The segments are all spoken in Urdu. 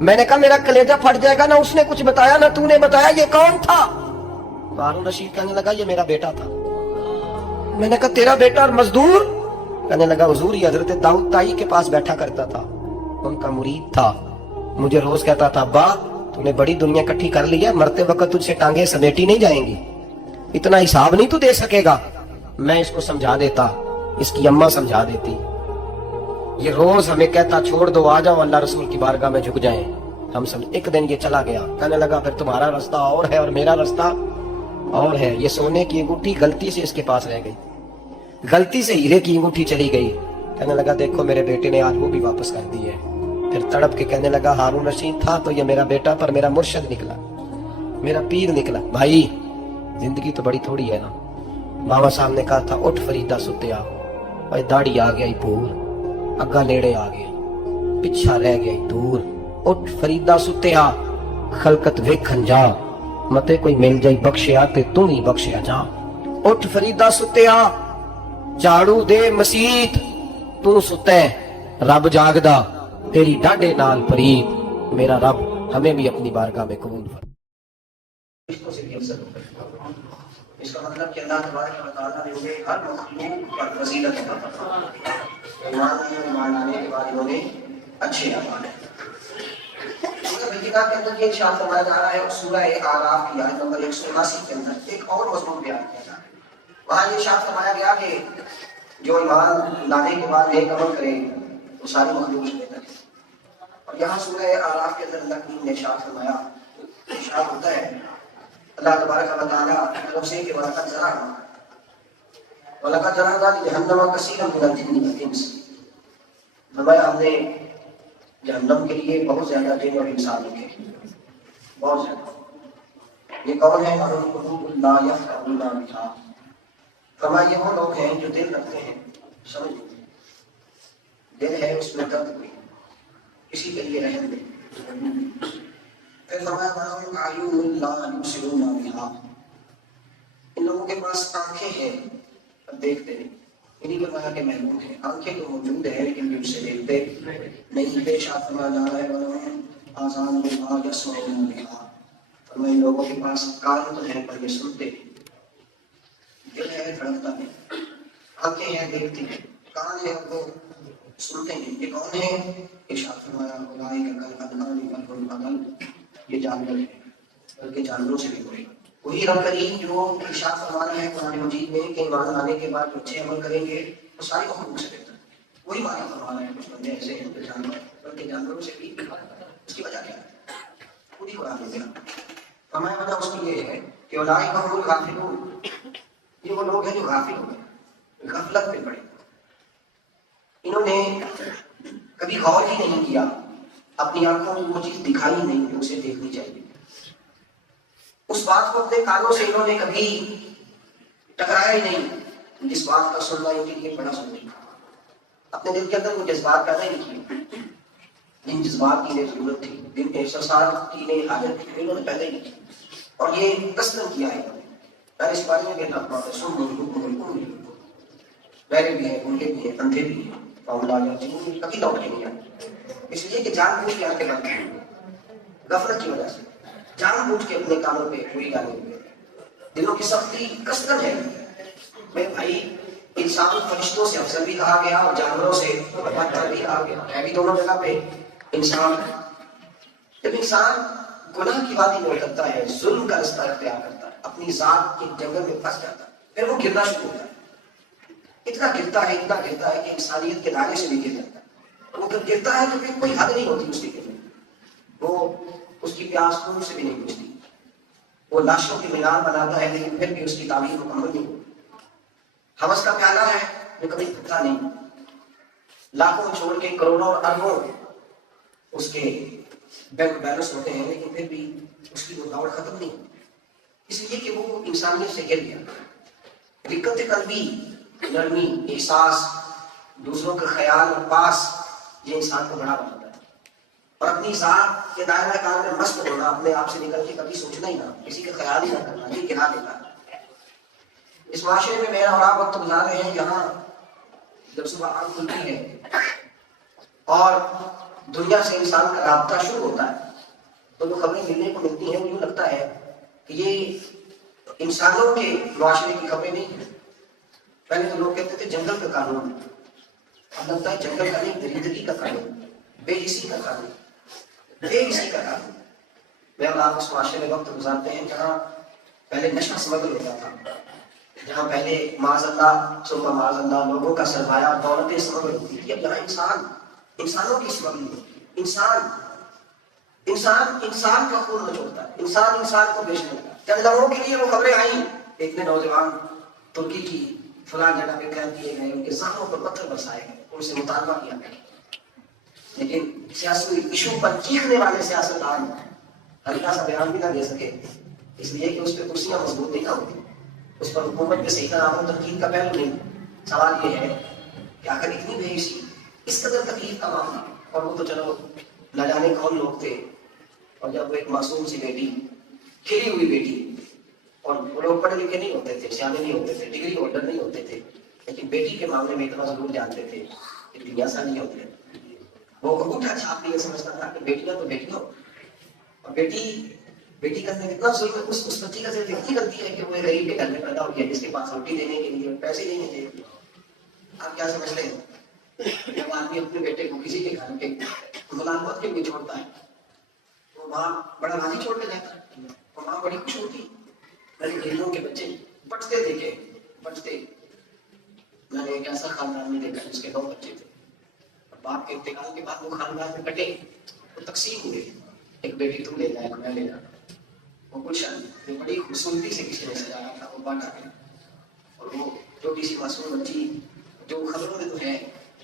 میں نے کہا میرا کلیجہ پھٹ جائے گا، نہ اس نے کچھ بتایا نہ تو نے بتایا، یہ کون تھا؟ ہارون رشید کہنے لگا یہ میرا بیٹا تھا۔ میں نے کہا تیرا بیٹا اور مزدور؟ کہنے لگا حضور یہ حضرت داؤد تائی کے پاس بیٹھا کرتا تھا، ان کا مرید تھا، مجھے روز کہتا تھا ابا تو نے بڑی دنیا کٹھی کر لی ہے، مرتے وقت تجھ سے ٹانگیں سمیٹی نہیں جائیں گی، اتنا حساب نہیں تو دے سکے گا۔ میں اس کو سمجھا دیتا، اس کی اماں سمجھا دیتی، یہ روز ہمیں کہتا چھوڑ دو آ جاؤ اللہ رسول کی بارگاہ میں جھک جائیں ہم سب۔ ایک دن یہ چلا گیا، کہنے لگا پھر تمہارا رستہ اور ہے اور میرا رستہ اور ہے۔ یہ سونے کی انگوٹھی غلطی سے اس کے پاس رہ گئی، غلطی سے ہیرے کی انگوٹھی چلی گئی۔ کہنے لگا دیکھو میرے بیٹے نے آج وہ بھی واپس کر دی ہے۔ پھر تڑپ کے کہنے لگا ہارون رشید تھا تو یہ میرا بیٹا پر میرا مرشد نکلا، میرا پیر نکلا۔ بھائی زندگی تو بڑی تھوڑی ہے نا۔ بابا صاحب نے کہا تھا اٹھ فریدہ ستیا، بھائی داڑھی آ گیا ہی پور، اگا لیڑے آ گئے، پچھا رہ گیا ہی دور۔ اٹھ فریدہ ستیا خلقت ویکھن جا، متے کوئی مل جائی بخشیا تے تم ہی بخشیا جا۔ اٹھ فریدہ ستیا جھاڑو دے مسیت، تو ستے رب جاگدا تیری ڈاڈے نال پرید، میرا رب ہمیں بھی اپنی بارگاہ میں قبول فرما۔ اس کا مطلب کہ اللہ تبارک و تعالیٰ نے انہیں ہر مخلوق پر فضیلت عطا فرمائی۔ ایمان آنے کے بعد انہوں نے اچھے اعمال ہیں۔ سورہ بقرہ کے اندر یہ ارشاد فرمایا جا رہا ہے، اور سورہ اعراف کی آیت نمبر 179 کے اندر ایک اور مضمون بیان کیا جا رہا ہے۔ وہاں یہ ارشاد فرمایا گیا کہ جو ایمان لانے کے بعد نیک عمل کرے وہ ساری مخلوق سے بہتر ہے۔ اور یہاں سورہ اعراف کے اندر اللہ کریم نے ارشاد فرمایا، ارشاد ہوتا ہے اللہ تبارک و تعالیٰ طرف سے کہ وَلَقَدْ ذَرَأْنَا لِجَهَنَّمَ كَثِيرًا مِنَ الْجِنِّ وَالْإِنسِ، فرمایا ہم نے جہنم کے لیے بہت زیادہ جن اور انسان رکھے، بہت زیادہ۔ یہ کون ہے؟ لَهُمْ قُلُوبٌ لَا يَفْقَهُونَ بِهَا، فرمایا یہ وہ لوگ ہیں جو دل رکھتے ہیں سمجھ نہیں، دل ہے اس میں درد کوئی، کسی کے لیے رحم نہیں۔ پھر فرمایا وَلَهُمْ أَعْيُنٌ لَا يُبْصِرُونَ بِهَا، ان لوگوں کے پاس آنکھیں ہیں اب دیکھتے نہیں، انہیں فرمایا کہ محمود ہیں، آنکھیں تو موجود ہیں لیکن ان سے دیکھتے نہیں۔ بے شک فرمایا جا رہا ہے وَلَهُمْ آذَانٌ لَا يَسْمَعُونَ بِهَا، فرمایا ان لوگوں کے پاس کان تو ہیں پر یہ سنتے نہیں، دل ہے دھڑکتا نہیں، آنکھیں ہیں دیکھتی ہیں، کان ہے وہ سنتے ہیں۔ یہ کون ہے؟ ارشاد فرمایا اولئک کالانعام بل هم اضل، یہ جانور ہیں بلکہ جانوروں سے بھی برے۔ وہی رب کریم جو ارشاد فرمانا ہے قرآن مجید میں کہ ایمان لانے کے بعد جو اچھے عمل کریں گے وہ ساری مخلوق سے بہتر ہے، وہی معنی فرمانا ہے۔ کچھ بندے ایسے ہیں جو جانور بلکہ جانوروں سے بھی، اس کی وجہ کیا ہے؟ خود ہی قرآن میں بیان فرمایا، وجہ اس کی یہ ہے کہ اولئک هم الغافلون، یہ وہ لوگ ہیں جو غافل ہو گئے، غفلت میں پڑے، انہوں نے کبھی غور ہی نہیں کیا، اپنی آنکھوں میں وہ چیز دکھائی نہیں جو اسے دیکھنی چاہیے، اس بات کو اپنے کانوں سے انہوں نے کبھی ٹکرایا ہی نہیں جس بات کا سننا ان کے لیے بڑا ضروری تھا۔ اپنے دل کے اندر وہ جذبات پیدا ہی نہیں کیے جن جذبات کی انہیں ضرورت تھی، جن احساسات کی انہیں حاجت تھی، انہوں نے پیدا ہی نہیں کی، اور یہ قصدن کیا ہے۔ میں اس بارے میں کہتا ہوں سن نہیں، بہرے بھی ہیں، گونگے بھی ہیں، اندھے بھی ہیں، کبھی لوٹ کے نہیں آتے، اس لیے کہ جان بوجھ کے آتے بنتے ہیں، غفلت کی وجہ سے جان بوجھ کے اپنے کانوں پہ پوری گانے ہوئے، دلوں کی سختی قصدن ہے۔ میں بھائی انسان فرشتوں سے افضل بھی کہا گیا اور جانوروں سے بدتر بھی کہا گیا، ہے بھی دونوں جگہ پہ انسان۔ جب انسان گناہ کی وادی میں اترتا ہے، ظلم کا رستہ اختیار کرتا ہے، اپنی ذات کے جنگل میں پھنس جاتا ہے، پھر وہ گرنا شروع ہوتا ہے، اتنا گرتا ہے کہ انسانیت کے دائرے سے بھی گر جاتا ہے۔ وہ جب گرتا ہے تو پھر کوئی حد نہیں ہوتی اس کی گرنے، وہ اس کی پیاس خون سے بھی نہیں بجھتی، وہ لاشوں کی مینار بناتا ہے لیکن پھر بھی اس کی تعمیر مکمل نہیں ہوتی۔ ہوس کا پیالہ ہے جو کبھی پھٹتا نہیں، لاکھوں چھوڑ کے کروڑوں اور اربوں اس کے بینک بیلنس ہوتے ہیں لیکن پھر بھی اس کی وہ دوڑ ختم نہیں ہوتی، اس لیے کہ وہ انسانیت سے گر گیا۔ رقت قلبی، نرمی، احساس، دوسروں کے خیال اور پاس، یہ انسان کو بڑا بناتا ہے، اور اپنی ذات کے دائرہ کار میں مست ہونا، اپنے آپ سے نکل کے کبھی سوچنا ہی نہ، کسی کا خیال ہی نہ کرنا، یہ گرا دیتا ہے۔ اس معاشرے میں میرا اور آپ وقت گزار رہے ہیں، یہاں جب صبح آنکھ کھلتی ہے اور دنیا سے انسان کا رابطہ شروع ہوتا ہے تو جو خبریں ملنے کو ملتی ہیں مجھے لگتا ہے کہ یہ انسانوں کے معاشرے کی خبریں نہیں ہیں. پہلے تو لوگ کہتے تھے جنگل کا قانون، اب لگتا ہے جنگل کا نہیں، درندگی کا قانون، بے حسی کا قانون، بے حسی کا قانون. میں اور آپ اس معاشرے میں وقت گزارتے ہیں جہاں پہلے نشہ سمگل ہوتا تھا، جہاں پہلے معاذ اللہ ثم معاذ اللہ لوگوں کا سرمایہ دولتیں سمگل ہوتی تھی. اب یہاں انسانوں کی سمگل ہوتی ہے. انسان کا خون نچوڑتا ہے، انسان کو بیچنے لگا. چند لوگوں کے لیے وہ خبریں آئیں، اتنے نوجوان ترکی کی فلاں جگہ پہ قید کیے گئے، ان کے ذہنوں پر پتھر برسائے گئے، ان سے مطالبہ کیا گیا. لیکن سیاسی ایشو پر چیخنے والے سیاستدان ہلکا سا بیان بھی نہ دے سکے، اس لیے کہ اس پہ کرسیاں مضبوط نہیں نہ ہوتی، اس پر حکومت کے صحیح طرح تنقید کا پہلو نہیں. سوال یہ ہے کہ آخر اتنی بے حسی، اس قدر تکلیف کا معاملہ، اور وہ تو چلو نہ جانے کون لوگ تھے. اور جب وہ ایک معصوم سی بیٹی، کھلی ہوئی بیٹی، اور وہ لوگ پڑھے لکھے نہیں ہوتے تھے، سیانے نہیں ہوتے تھے، ڈگری ہولڈر نہیں ہوتے تھے، لیکن بیٹی کے معاملے میں اتنا ضرور جانتے تھے کہ دنیا سا نہیں ہوتے. وہ انگوٹھا چھاپ کے یہ سمجھتا تھا کہ بیٹیاں تو بیٹیاں، اور بیٹی کا اتنا ظلم ہے. اس بچی کا صرف اتنی غلطی ہے کہ وہ غریب کے گھر میں پیدا ہوئی ہے، جس کے پاس روٹی دینے کے لیے پیسے نہیں ہیں. آپ کیا سمجھ رہے ہیں؟ جب آدمی اپنے بیٹے کو کسی کے گھر پہ ملازمت کے لیے چھوڑتا ہے، وہ وہاں بڑا راضی چھوڑ کے جاتا ہے، اور وہاں بڑی خوش ہوتی. میں نے غریبوں کے بچے بچتے دیکھے، میں نے ایک ایسا خاندان میں دیکھا جس کے 2 بچے تھے، باپ کے انتقال کے بعد وہ خاندان میں کٹے، وہ تقسیم ہوئے، ایک بیٹی تم لے جا، ایک میں لے جا. وہ کچھ بڑی خوبصورتی سے کسی نے سجایا تھا، وہ بانٹا گیا. اور وہ چھوٹی سی معصوم بچی جو خبروں میں تو ہے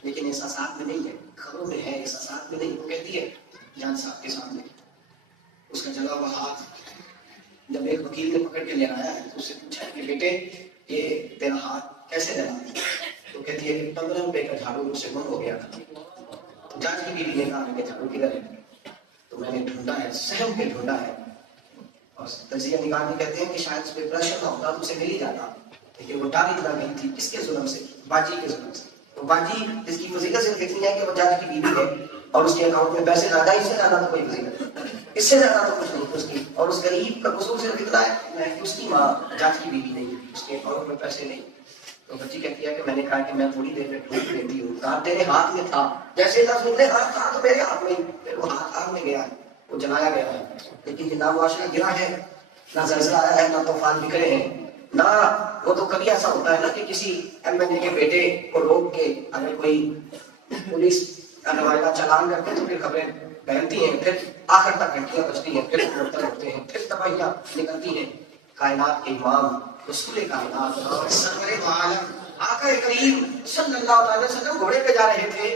لیکن احساسات میں نہیں ہے، خبروں میں ہے احساسات میں نہیں، وہ کہتی ہے جان صاحب کے سامنے اس کا جلا ہوا ہاتھ جب ایک وکیل نے پکڑ کے لے آیا ہے تو اس سے پوچھا کہ بیٹے یہ تیرا ہاتھ کیسے جلا؟ تو کہتی ہے کہ 15 روپے کا جھاڑو مجھ سے گم ہو گیا تھا. جج کی بیوی نے کہا کہ جھاڑو کدھر ہے؟ تو میں نے ڈھونڈا ہے، سہم کے ڈھونڈا ہے. اور تجزیہ نگار بھی کہتے ہیں کہ شاید اس پہ پریشر نہ ہوتا تو اسے مل ہی جاتا، لیکن وہ ڈال اتنا گئی تھی. کس کے ظلم سے؟ باجی کے ظلم سے. تو باجی جس کی فضیلت صرف اتنی ہے کہ وہ جج کی بیوی ہے اور اس کے اکاؤنٹ میں پیسے زیادہ، اس سے زیادہ تو کوئی فضیلت، اس سے زیادہ تو کچھ نہیں اس کی. اور اس غریب کا قصور صرف اتنا ہے کہ اس کی ماں جج کی بیوی نہیں، اس کے اکاؤنٹ میں پیسے نہیں. تو بچی کہتی ہے کہ میں نے کہا کہ میں تھوڑی دیر میں ڈھونڈ لیتی ہوں، کہا تیرے ہاتھ میں تھا. جیسے لفظ نکلے ہاتھ تھا تو میرے ہاتھ میں، پھر وہ ہاتھ آگ میں گیا، وہ جلایا گیا ہے. لیکن یہ نہ معاشرہ گرا ہے، نہ زلزلہ آیا ہے، نہ طوفان نکلے ہیں، نہ وہ تو کبھی ایسا ہوتا ہے نا کہ کسی ایم ایل اے کے بیٹے کو روک کے اگر کوئی پولیس کا نمائندہ چلان کرتے ہیں تو پھر خبریں پھیلتی ہیں، پھر آخر تک گھنٹیاں بجتی ہیں، پھر مرتب ہوتے ہیں، پھر تباہیاں نکلتی ہیں. کائنات کے امام رسول کائنات سرور دو عالم آقا کریم صلی اللہ علیہ وسلم گھوڑے پہ جا رہے تھے.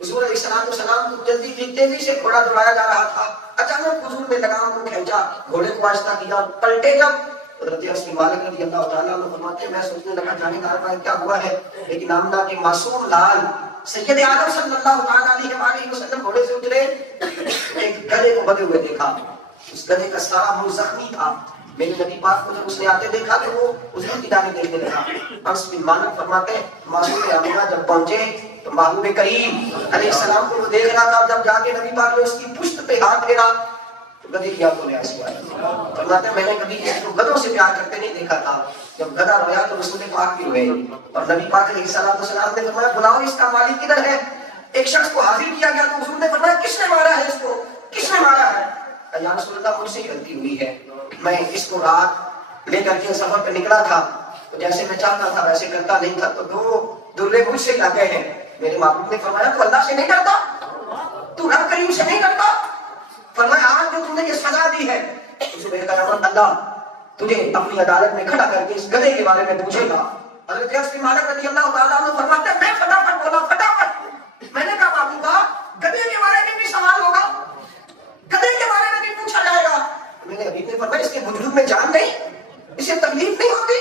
حضور علیہ السلام کو جلدی تیزی سے گھوڑا دوڑایا جا رہا تھا. اچانک حضور نے لگام کو کھینچا، گھوڑے کو آہستہ کیا، پلٹے جب حضرت انس بن مالک رضی اللہ تعالیٰ عنہ فرماتے ہیں میں سوچنے لگا جانے کا کیا ہوا ہے، لیکن آمنہ کے معصوم لال سید اعظم صلی اللہ علیہ وسلم گھوڑے سے اترے. ایک گدھے کو بدے ہوئے دیکھا، اس گدھے کا سارا منہ زخمی تھا. میرے نبی پاک کو جب اس نے آتے دیکھا تو وہ حضور کی جانب دیکھنے لگا. انس بن مالک فرماتے ہیں معصوم آمنہ جب پہنچے تو محبوب کریم علیہ السلام کو وہ دیکھ رہا تھا. جب جا کے نبی پاک نے اس کی پشت پہ ہاتھ پھیرا تو گدھے کی آنکھوں میں آنسو آئے. فرماتے ہیں میں نے کبھی کسی کو گدھوں سے پیار کرتے نہیں دیکھا تھا. جب گدھا رویا تو رسول پاک بھی روئے. اور نبی پاک علیہ السلام نے فرمایا بلاؤ اس کا مالک کدھر ہے. ایک شخص کو حاضر کیا گیا تو حضور نے فرمایا کس نے مارا ہے اس کو، کس نے مارا ہے؟ یا رسول اللہ مجھ سے غلطی ہوئی ہے، میں اس کو رات لے کر کے سفر پہ نکلا تھا تو جیسے میں چاہتا تھا ویسے کرتا نہیں تھا تو 2 درے مجھ سے لگ گئے ہیں. میرے محبوب نے فرمایا تو اللہ سے نہیں ڈرتا، تو رب کریم سے نہیں ڈرتا؟ فرمایا آج جو تم نے یہ سزا دی ہے اسے بہتر اللہ تجھے اپنی عدالت میں کھڑا کر کے اس گدھے کے بارے میں پوچھے گا. حضرت انس بن مالک رضی اللہ تعالیٰ عنہ فرماتے ہیں میں فٹافٹ بولا فٹافٹ. میں نے کہا محبوبہ گدھے کے بارے میں بھی سوال ہوگا، گدھے کے بارے میں بھی پوچھا جائے گا. میں نے ابھی نے فرمایا اس کے وجود میں جان نہیں، اسے تکلیف نہیں ہوتی،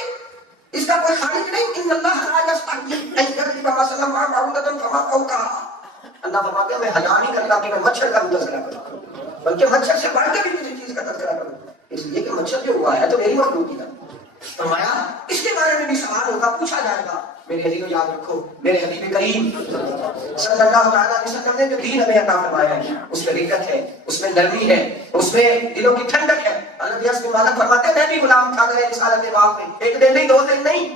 اس کا کوئی خالق نہیں. ان اللہ لا یستحیی ان یضرب مثلا ما بعوضۃ فما فوقها. اللہ فرماتے ہیں میں حیا نہیں کرتا کہ میں مچھر کا تذکرہ کروں، بلکہ مچھر سے بڑھ کے بھی کسی چیز کا تذکرہ کروں، اس لیے کہ مچھر جو ہوا ہے تو میری مخلوق کی طرح. فرمایا اس کے بارے میں بھی سوال ہوگا، پوچھا جائے گا. میرے علی کو یاد رکھو، میرے حبیب کریم صلی اللہ علیہ وسلم نے جو دین ہمیں عطا فرمایا ہے اس میں رقت ہے، اس میں نرمی ہے، اس میں دلوں کی ٹھنڈک ہے۔ اللہ یاس بن مالک فرماتے ہیں میں بھی غلام تھا میرے رسالت پاک میں، ایک دن نہیں، 2 دن نہیں،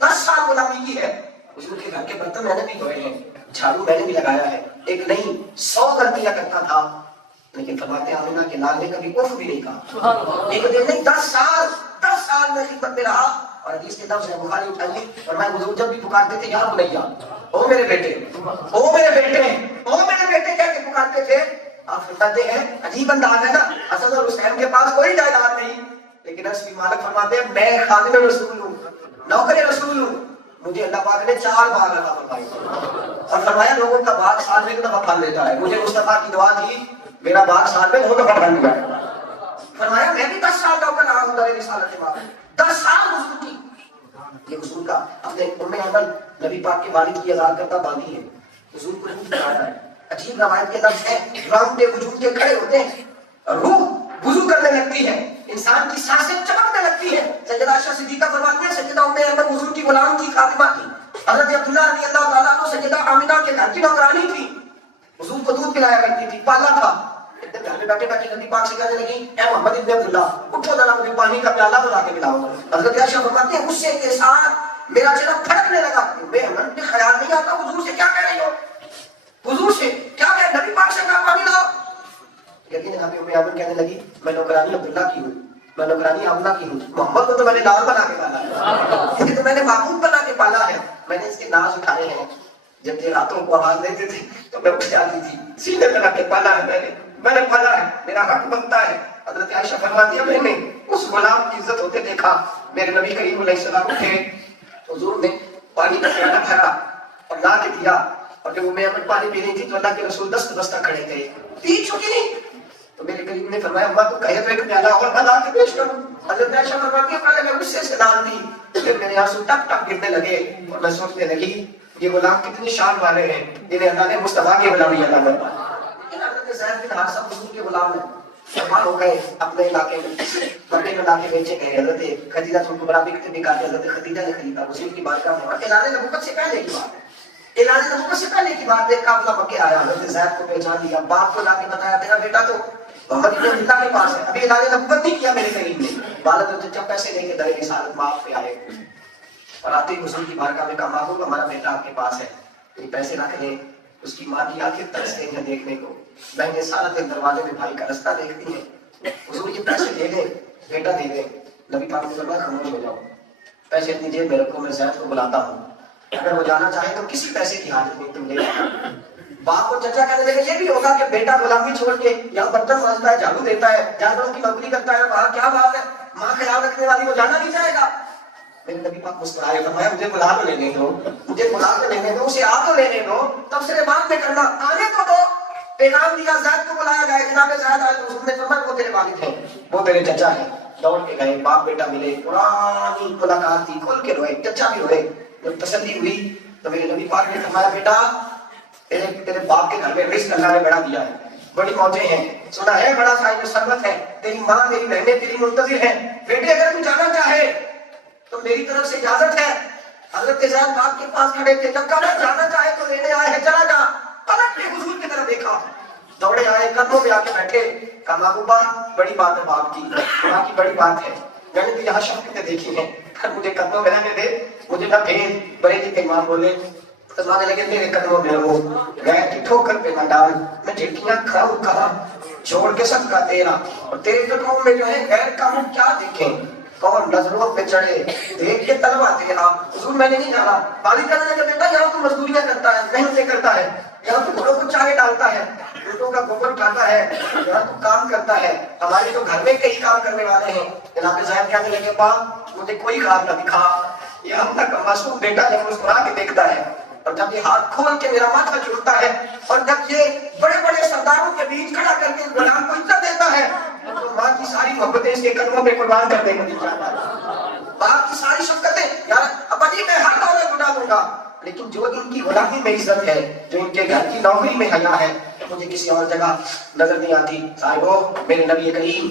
10 سال غلامی کی ہے۔ حضور کے گھر کے برتن میں نے بھی دھوئے ہیں، جھاڑو میں نے بھی لگایا ہے، ایک نہیں 100 کر دیا کرتا تھا، لیکن فرماتے ہیں آمنہ کے لال نے کبھی اف بھی نہیں کہا۔ ایک دن نہیں 10 سال میں خدمت میں رہا۔ اور حدیث کے لفظ ہے بخاری اٹھائیے، فرمایا حضور جب بھی پکارتے تھے یا بنیا، او میرے بیٹے، او میرے بیٹے، او میرے بیٹے کہہ کے پکارتے تھے۔ آپ فرماتے ہیں عجیب انداز ہے نا، حسن اور حسین کے پاس کوئی جائیداد نہیں، لیکن انس بن مالک فرماتے ہیں میں خادم رسول ہوں، نوکر رسول ہوں، مجھے اللہ پاک نے 4 باغ عطا فرمائے اور فرمایا لوگوں کا باغ سال میں 1 دفعہ پھل دیتا ہے، مجھے مصطفیٰ کی دعا تھی میرا باغ سال میں 2 دفعہ پھل دیا ہے۔ فرمایا میں بھی 10 سال نوکر رہا ہوں در رسالت پاک، 10 سال حضور کی، یہ حضور کا اپنے ام ایمن نبی پاک کے والد کی آزاد کرتا باندھی ہے، حضور کو روح دکھانا ہے۔ عجیب روایت کے لفظ ہے، رونگٹے وجود کے کھڑے ہوتے ہیں، روح وضو کرنے لگتی ہے، انسان کی سانسیں چمکنے لگتی ہے۔ سیدہ عائشہ صدیقہ فرماتی ہیں سیدہ ام ایمن حضور کی غلام تھی، خادمہ تھی، حضرت عبداللہ رضی اللہ تعالیٰ عنہ سیدہ آمنہ کے گھر کی نوکرانی تھی، حضور کو دودھ پلایا کرتی تھی، پالا تھا۔ ایک دن گھر میں بیٹھے بیٹھے نبی پاک سے کہنے لگی اے محمد ابن عبداللہ اٹھو ذرا مجھے پانی کا پیالہ بنا کے پلاؤ۔ حضرت عائشہ فرماتی ہیں غصے کے ساتھ میرا چہرہ پھڑکنے لگا، میں من میں خیال نہیں آتا حضور سے کیا کہہ رہی ہو، حضور سے کیا کہہ، نبی پاک سے کہا پانی لاؤ۔ لیکن ابھی ام ایمن کہنے لگی میں نوکرانی عبداللہ کی ہوں، میں نوکرانی آمنہ کی ہوں، محمد کو تو میں نے لال بنا کے پالا ہے، اسے تو میں نے محبوب بنا کے پالا ہے، میں نے اس کے ناز اٹھائے ہیں، جب یہ راتوں کو آواز دیتے تھے تو میں اٹھ جاتی تھی، سینے پہ رکھ کے پالا ہے میں نے پالا ہے، میرا حق بنتا ہے۔ حضرت عائشہ فرماتی ہے میں نے اس غلام کی عزت ہوتے دیکھا، میرے نبی کریم علیہ السلام اٹھے، حضور نے پانی کا پیالہ بھرا اور لا کے دیا، اور جب ام ایمن پانی پی رہی تھی تو اللہ کے رسول دست بستہ کھڑے تھے، پی چکی تو میرے کریم نے فرمایا اماں تو کہے تو ایک پیالہ اور میں لا کے پیش کروں۔ حضرت عائشہ فرماتی ہے پہلے میں غصے سے ڈال دی، پھر میرے آنسو ٹپ ٹپ گرنے لگے اور میں سوچنے لگی یہ غلام کتنی شان والے ہیں جنہیں اللہ نے مصطفیٰ کی غلامی عطا فرمائی۔ حضرت زید بن حارثہ حضور کے غلام ہیں، مسلمان ہو گئے، اپنے علاقے میں بڑے میں لا کے بیچے گئے، حضرت خدیجہ کبریٰ بکتے بکاتے حضرت خدیجہ نے خریدا حضور کی بارگاہ میں، اور اعلان نبوت سے پہلے کی بات ہے، اعلان نبوت سے پہلے کی بات ہے، قافلہ مکے آیا، حضرت زید کو پہچان لیا، باپ کو لا کے بتایا تیرا بیٹا تو محمد ابن عبداللہ کے پاس ہے، ابھی اعلان نبوت نہیں کیا میرے کریم نے، والد اور چچا پیسے لے کے در رسالت باپ پہ آئے اور آتے ہی حضور کی بارگاہ میں کہا محبوب ہمارا بیٹا آپ کے پاس ہے، یہ پیسے رکھ لیں۔ اس کی ماں کی آنکھیں ترس گئی ہیں دیکھنے کو، بہنیں سارا دن دروازے میں بھائی کا رستہ دیکھتی ہیں، حضور یہ پیسے دے دیں بیٹا دے دیں۔ نبی پاک نے فرمایا خاموش ہو جاؤ، پیسے اپنی جیب میں رکھو، میں زید کو بلاتا ہوں، اگر وہ جانا چاہے تو کسی پیسے کی حاجت نہیں، تم لے جاؤ۔ باپ اور چچا کہنے لگے یہ بھی ہوگا کہ بیٹا غلامی چھوڑ کے یہاں برتن مانجتا ہے، جھاڑو دیتا ہے، جانوروں کی نوکری کرتا ہے، وہاں کیا بات ہے، ماں خیال رکھنے والی وہ جانا نہیں چاہے گا۔ میرے نبی پاک مسکرائے فرمایا مجھے بلا تو لینے دو، مجھے بلا تو لینے دو، اسے آ تو لینے دو، تب سے بعد میں کرنا، آنے تو دو۔ پیغام دیا زید کو بلایا گیا، جناب زید آئے تو اس نے فرمایا وہ تیرے والد ہیں، وہ تیرے چچا ہیں۔ دوڑ کے گئے، باپ بیٹا ملے، پرانی ملاقات تھی، کھل کے روئے، چچا بھی روئے۔ جب تسلی ہوئی تو میرے نبی پاک نے فرمایا بیٹا تیرے باپ کے گھر میں رزق اللہ نے بڑا دیا ہے، بڑی موجیں ہیں، سنا ہے بڑا صاحب ثروت ہے، تیری ماں تیری بہنیں تیری منتظر ہیں، بیٹے اگر تو جانا چاہے تو میری طرف سے اجازت ہے۔ حضرت زید باپ کے پاس کھڑے تھے، جب کہا جانا چاہے تو لینے آئے ہیں، چلا جا۔ پلٹ کے حضور کی طرف دیکھا، دوڑے آئے، قدموں پہ آ کے بیٹھے، کہا محبوبہ بڑی بات ہے باپ کی، ماں کی بڑی بات ہے، میں نے تو یہاں شفقتیں دیکھی ہیں، مجھے قدموں میں رہنے دے، مجھے نہ بھیج۔ بریلی کے امام بولے فرمانے لگے میرے قدموں میں رہو، غیر کی ٹھوکر پہ نہ ڈال، میں جھٹکیاں کھاؤں کہاں چھوڑ کے سب کا تیرا، اور تیرے قدموں میں جو ہے غیر کا ہم کیا دیکھیں، کون نظروں پہ چڑھے دیکھ کے تلوا تیرا۔ حضور میں نے نہیں جانا، والد کہنے لگے بیٹا یہاں تو مزدوریاں کرتا ہے، محنتیں کرتا ہے، یہاں تو گھروں کو چائے ڈالتا ہے، اونٹوں کا گوبر اٹھاتا ہے، یہاں تو کام کرتا ہے، ہمارے تو گھر میں کئی کام کرنے والے ہیں۔ جناب زید کہنے لگے باپ مجھے کوئی خواب نہ دکھا، یہ ہم تک معصوم بیٹا جب مسکرا کے دیکھتا ہے، اور جب یہ ہاتھ کھول کے میرا ماتھا چومتا ہے، اور جب یہ بڑے بڑے سرداروں کے بیچ کھڑا کر کے غلام کو عزت دیتا ہے، تو ماں کی ساری محبتیں اس کے قدموں پہ قربان کر دینے کی چاہتا ہے، باپ کی ساری شفقتیں یار ابا جی میں ہر دولت اٹھا دوں گا، لیکن جو ان کی غلامی میں عزت ہے، جو ان کے گھر کی نوکری میں حیا ہے، مجھے کسی اور جگہ نظر نہیں آتی. صاحبو میرے نبی کریم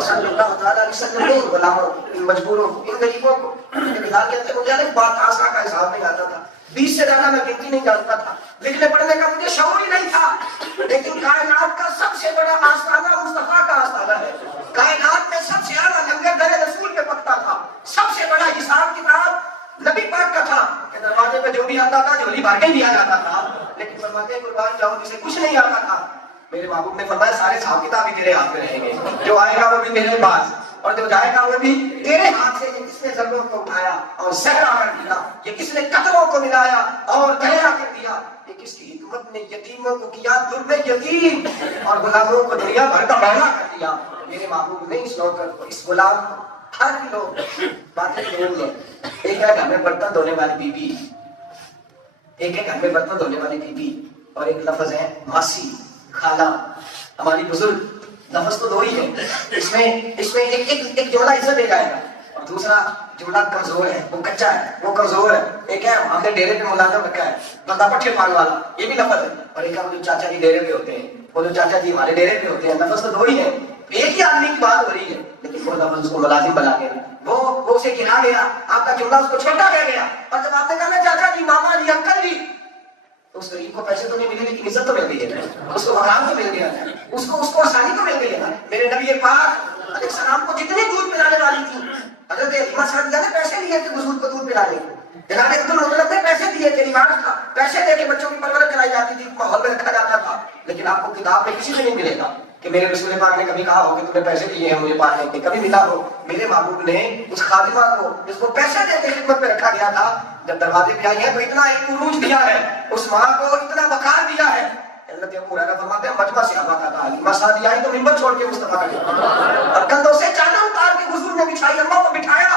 صلی اللہ تعالیٰ علیہ وسلم نے غلاموں ان مجبوروں ان غریبوں کو بلال کہتے ہیں مجھے بات آسا کا حساب نہیں آتا تھا, 20 سے زیادہ میں گنتی نہیں جانتا تھا, لکھنے پڑھنے کا مجھے شعور ہی نہیں تھا, لیکن کائنات کا سب سے بڑا آستانہ مصطفیٰ کا آستانہ ہے. کائنات میں سب سے اعلیٰ لنگر در رسول پہ پکتا تھا, سب سے بڑا حساب کتاب نبی پاک کا تھا کہ دروازے پہ جو بھی آتا تھا جھولی بھر کے دیا جاتا تھا, لیکن فرماتے قربان جاؤ جسے کچھ نہیں آتا تھا, میرے محبوب نے فرمایا سارے حساب کتاب ہی تیرے ہاتھ میں رہیں گے, جو آئے گا وہ بھی تیرے پاس اور جو جائے گا وہ بھی تیرے ہاتھ سے. یہ کس نے ضرورت کو اٹھایا اور زہرا کر دیا, یہ کس نے قدموں کو ملایا اور گہرا کر دیا, یہ کس کی حکمت نے یتیموں کو کیا در یتیم اور غلاموں کو دنیا بھر کا بہنا کر دیا. میرے محبوب نے اس نوکر کو اس غلام ہر لوگ باتیں ضرور لیں. ایک ہے گھر میں برتن دھونے والی بی بی, ایک ہے گھر میں برتن دھونے والی بی بی, اور ایک لفظ ہے ماسی خالہ ہماری بزرگ. لفظ تو دو ہی ہے, اس میں ایک جملہ عزت دے جائے گا اور دوسرا جملہ کمزور ہے, وہ کچا ہے, وہ کمزور ہے. ایک ہے ہم نے ڈیرے پہ ملازم رکھا ہے بندہ پٹھے پان والا, یہ بھی لفظ ہے, اور ایک ہے جو چاچا جی ڈیرے پہ ہوتے ہیں, وہ جو چاچا جی ہمارے ڈیرے پہ ہوتے ہیں. لفظ تو دو ہی ہے, ایک ہی آدمی کی بات ہو رہی ہے, لیکن وہ لفظ اس کو ملازم بنا کے وہ اسے گرا گیا, آپ کا جملہ اس کو چھوٹا کہہ گیا. اور جب آپ نے کہا نا چاچا جی ماما جی انکل جی, اس غریب کو پیسے تو نہیں ملے لیکن عزت تو مل گئی ہے, اس کو مقام تو مل گیا ہے, اس کو آسانی تو مل گئی ہے نا. میرے نبی پاک علیہ السلام کو جتنی دودھ پلانے والی تھی, حضرت حلیمہ سعدیہ نے پیسے لیے تھے بزرگ کو دودھ پلانے کے, جناب عبدالمطلب نے پیسے دیے تھے, رواج تھا پیسے دے کے بچوں کی پرورش کرائی جاتی تھی, ماحول میں رکھا جاتا تھا. لیکن آپ کو کتاب میں کسی سے نہیں ملے گا کہ میرے رسول پاک نے کبھی کہا ہو کہ تم نے پیسے دیے ہیں مجھے پالنے کے, کبھی ملا ہو. میرے محبوب نے اس خادمہ کو جس کو پیسے دے کے خدمت پہ رکھا گیا تھا, جب دروازے پہ آئی ہے تو اتنا ایک عروج دیا ہے, اس ماں کو اتنا وقار دیا ہے. حضرت ابو ہریرہ فرماتے ہیں مجمع صحابہ کا تھا, حلیمہ سعدیہ آئی تو منبر چھوڑ کے مصطفیٰ کا لیا اور کندھوں سے چادر اتار کے حضور نے بچھائی, اماں کو بٹھایا,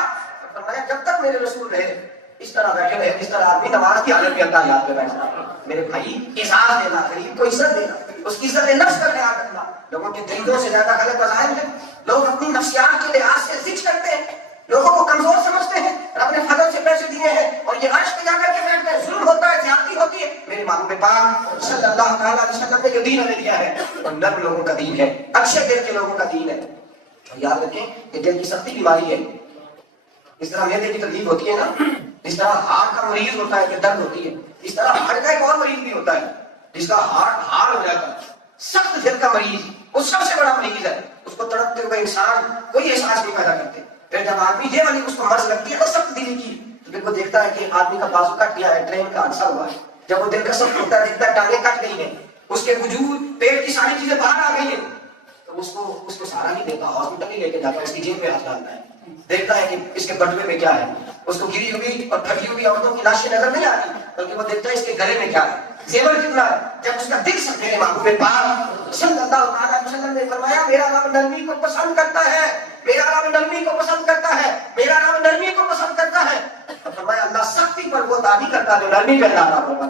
فرمایا جب تک میرے رسول رہے اس طرح بیٹھے رہے جس طرح آدمی نماز کی حالت میں اللہ یاد پہ بیٹھتا. میرے بھائی اعزاز دینا, غریب کو عزت دینا, اس کی عزت نفس کا خیال رکھنا. لوگوں کے دلوں سے زیادہ غلط وظائف ہیں, لوگ اپنی نفسیات کے لحاظ سے ضد کرتے ہیں, لوگوں کو کمزور سمجھتے ہیں, رب نے فضل سے پیسے دیے ہیں اور یہ عرش پہ جا کر کے بیٹھتے ہیں, ظلم ہوتا ہے, زیادتی ہوتی ہے. میرے محبوب پاک صلی اللہ تعالیٰ علیہ وسلم نے جو دین ہمیں دیا ہے وہ نرم لوگوں کا دین ہے, اچھے دل کے لوگوں کا دین ہے. اور یاد رکھیں کہ دل کی سختی بیماری ہے, اس طرح میرے کی تکلیف ہوتی ہے نا, اس طرح ہارٹ کا مریض ہوتا ہے کہ درد ہوتی ہے, اس طرح ہارٹ کا ایک اور مریض بھی ہوتا ہے جس کا ہارٹ ہار ہو جاتا ہے. سخت دل کا مریض وہ سب سے بڑا مریض ہے, اس کو تڑپتے ہوئے انسان کوئی احساس نہیں پیدا کرتے. پھر جب آدمی یہ والی اس کو مرض لگتی ہے نا سخت دلی کی, تو پھر وہ دیکھتا ہے کہ آدمی کا بازو کٹ گیا ہے, ٹرین کا حادثہ ہوا ہے. جب وہ دل کا سخت ہوتا ہے دیکھتا ہے ٹانگیں کٹ گئی ہیں, اس کے وجود پیٹ کی ساری چیزیں باہر آ گئی ہیں, تو اس کو سہارا نہیں دیتا, ہاسپٹل نہیں لے کے جاتا, اس کی جیب پہ ہاتھ ڈالتا ہے, دیکھتا ہے کہ اس کے بٹوے میں کیا ہے. اس کو گری ہوئی اور پھٹی ہوئی عورتوں کی لاشیں نظر نہیں آتی, بلکہ وہ دیکھتا ہے اس کے گلے میں کیا ہے, زیور کتنا ہے. جب اس کا دل سب میرے محبوب پاک صلی اللہ علیہ وسلم نے فرمایا میرا رب نرمی کو پسند کرتا ہے, میرا رب نرمی کو پسند کرتا ہے, میرا رب نرمی کو پسند کرتا ہے. اور فرمایا اللہ سختی پر وہ تابع کرتا جو نرمی کا ارادہ ہوگا.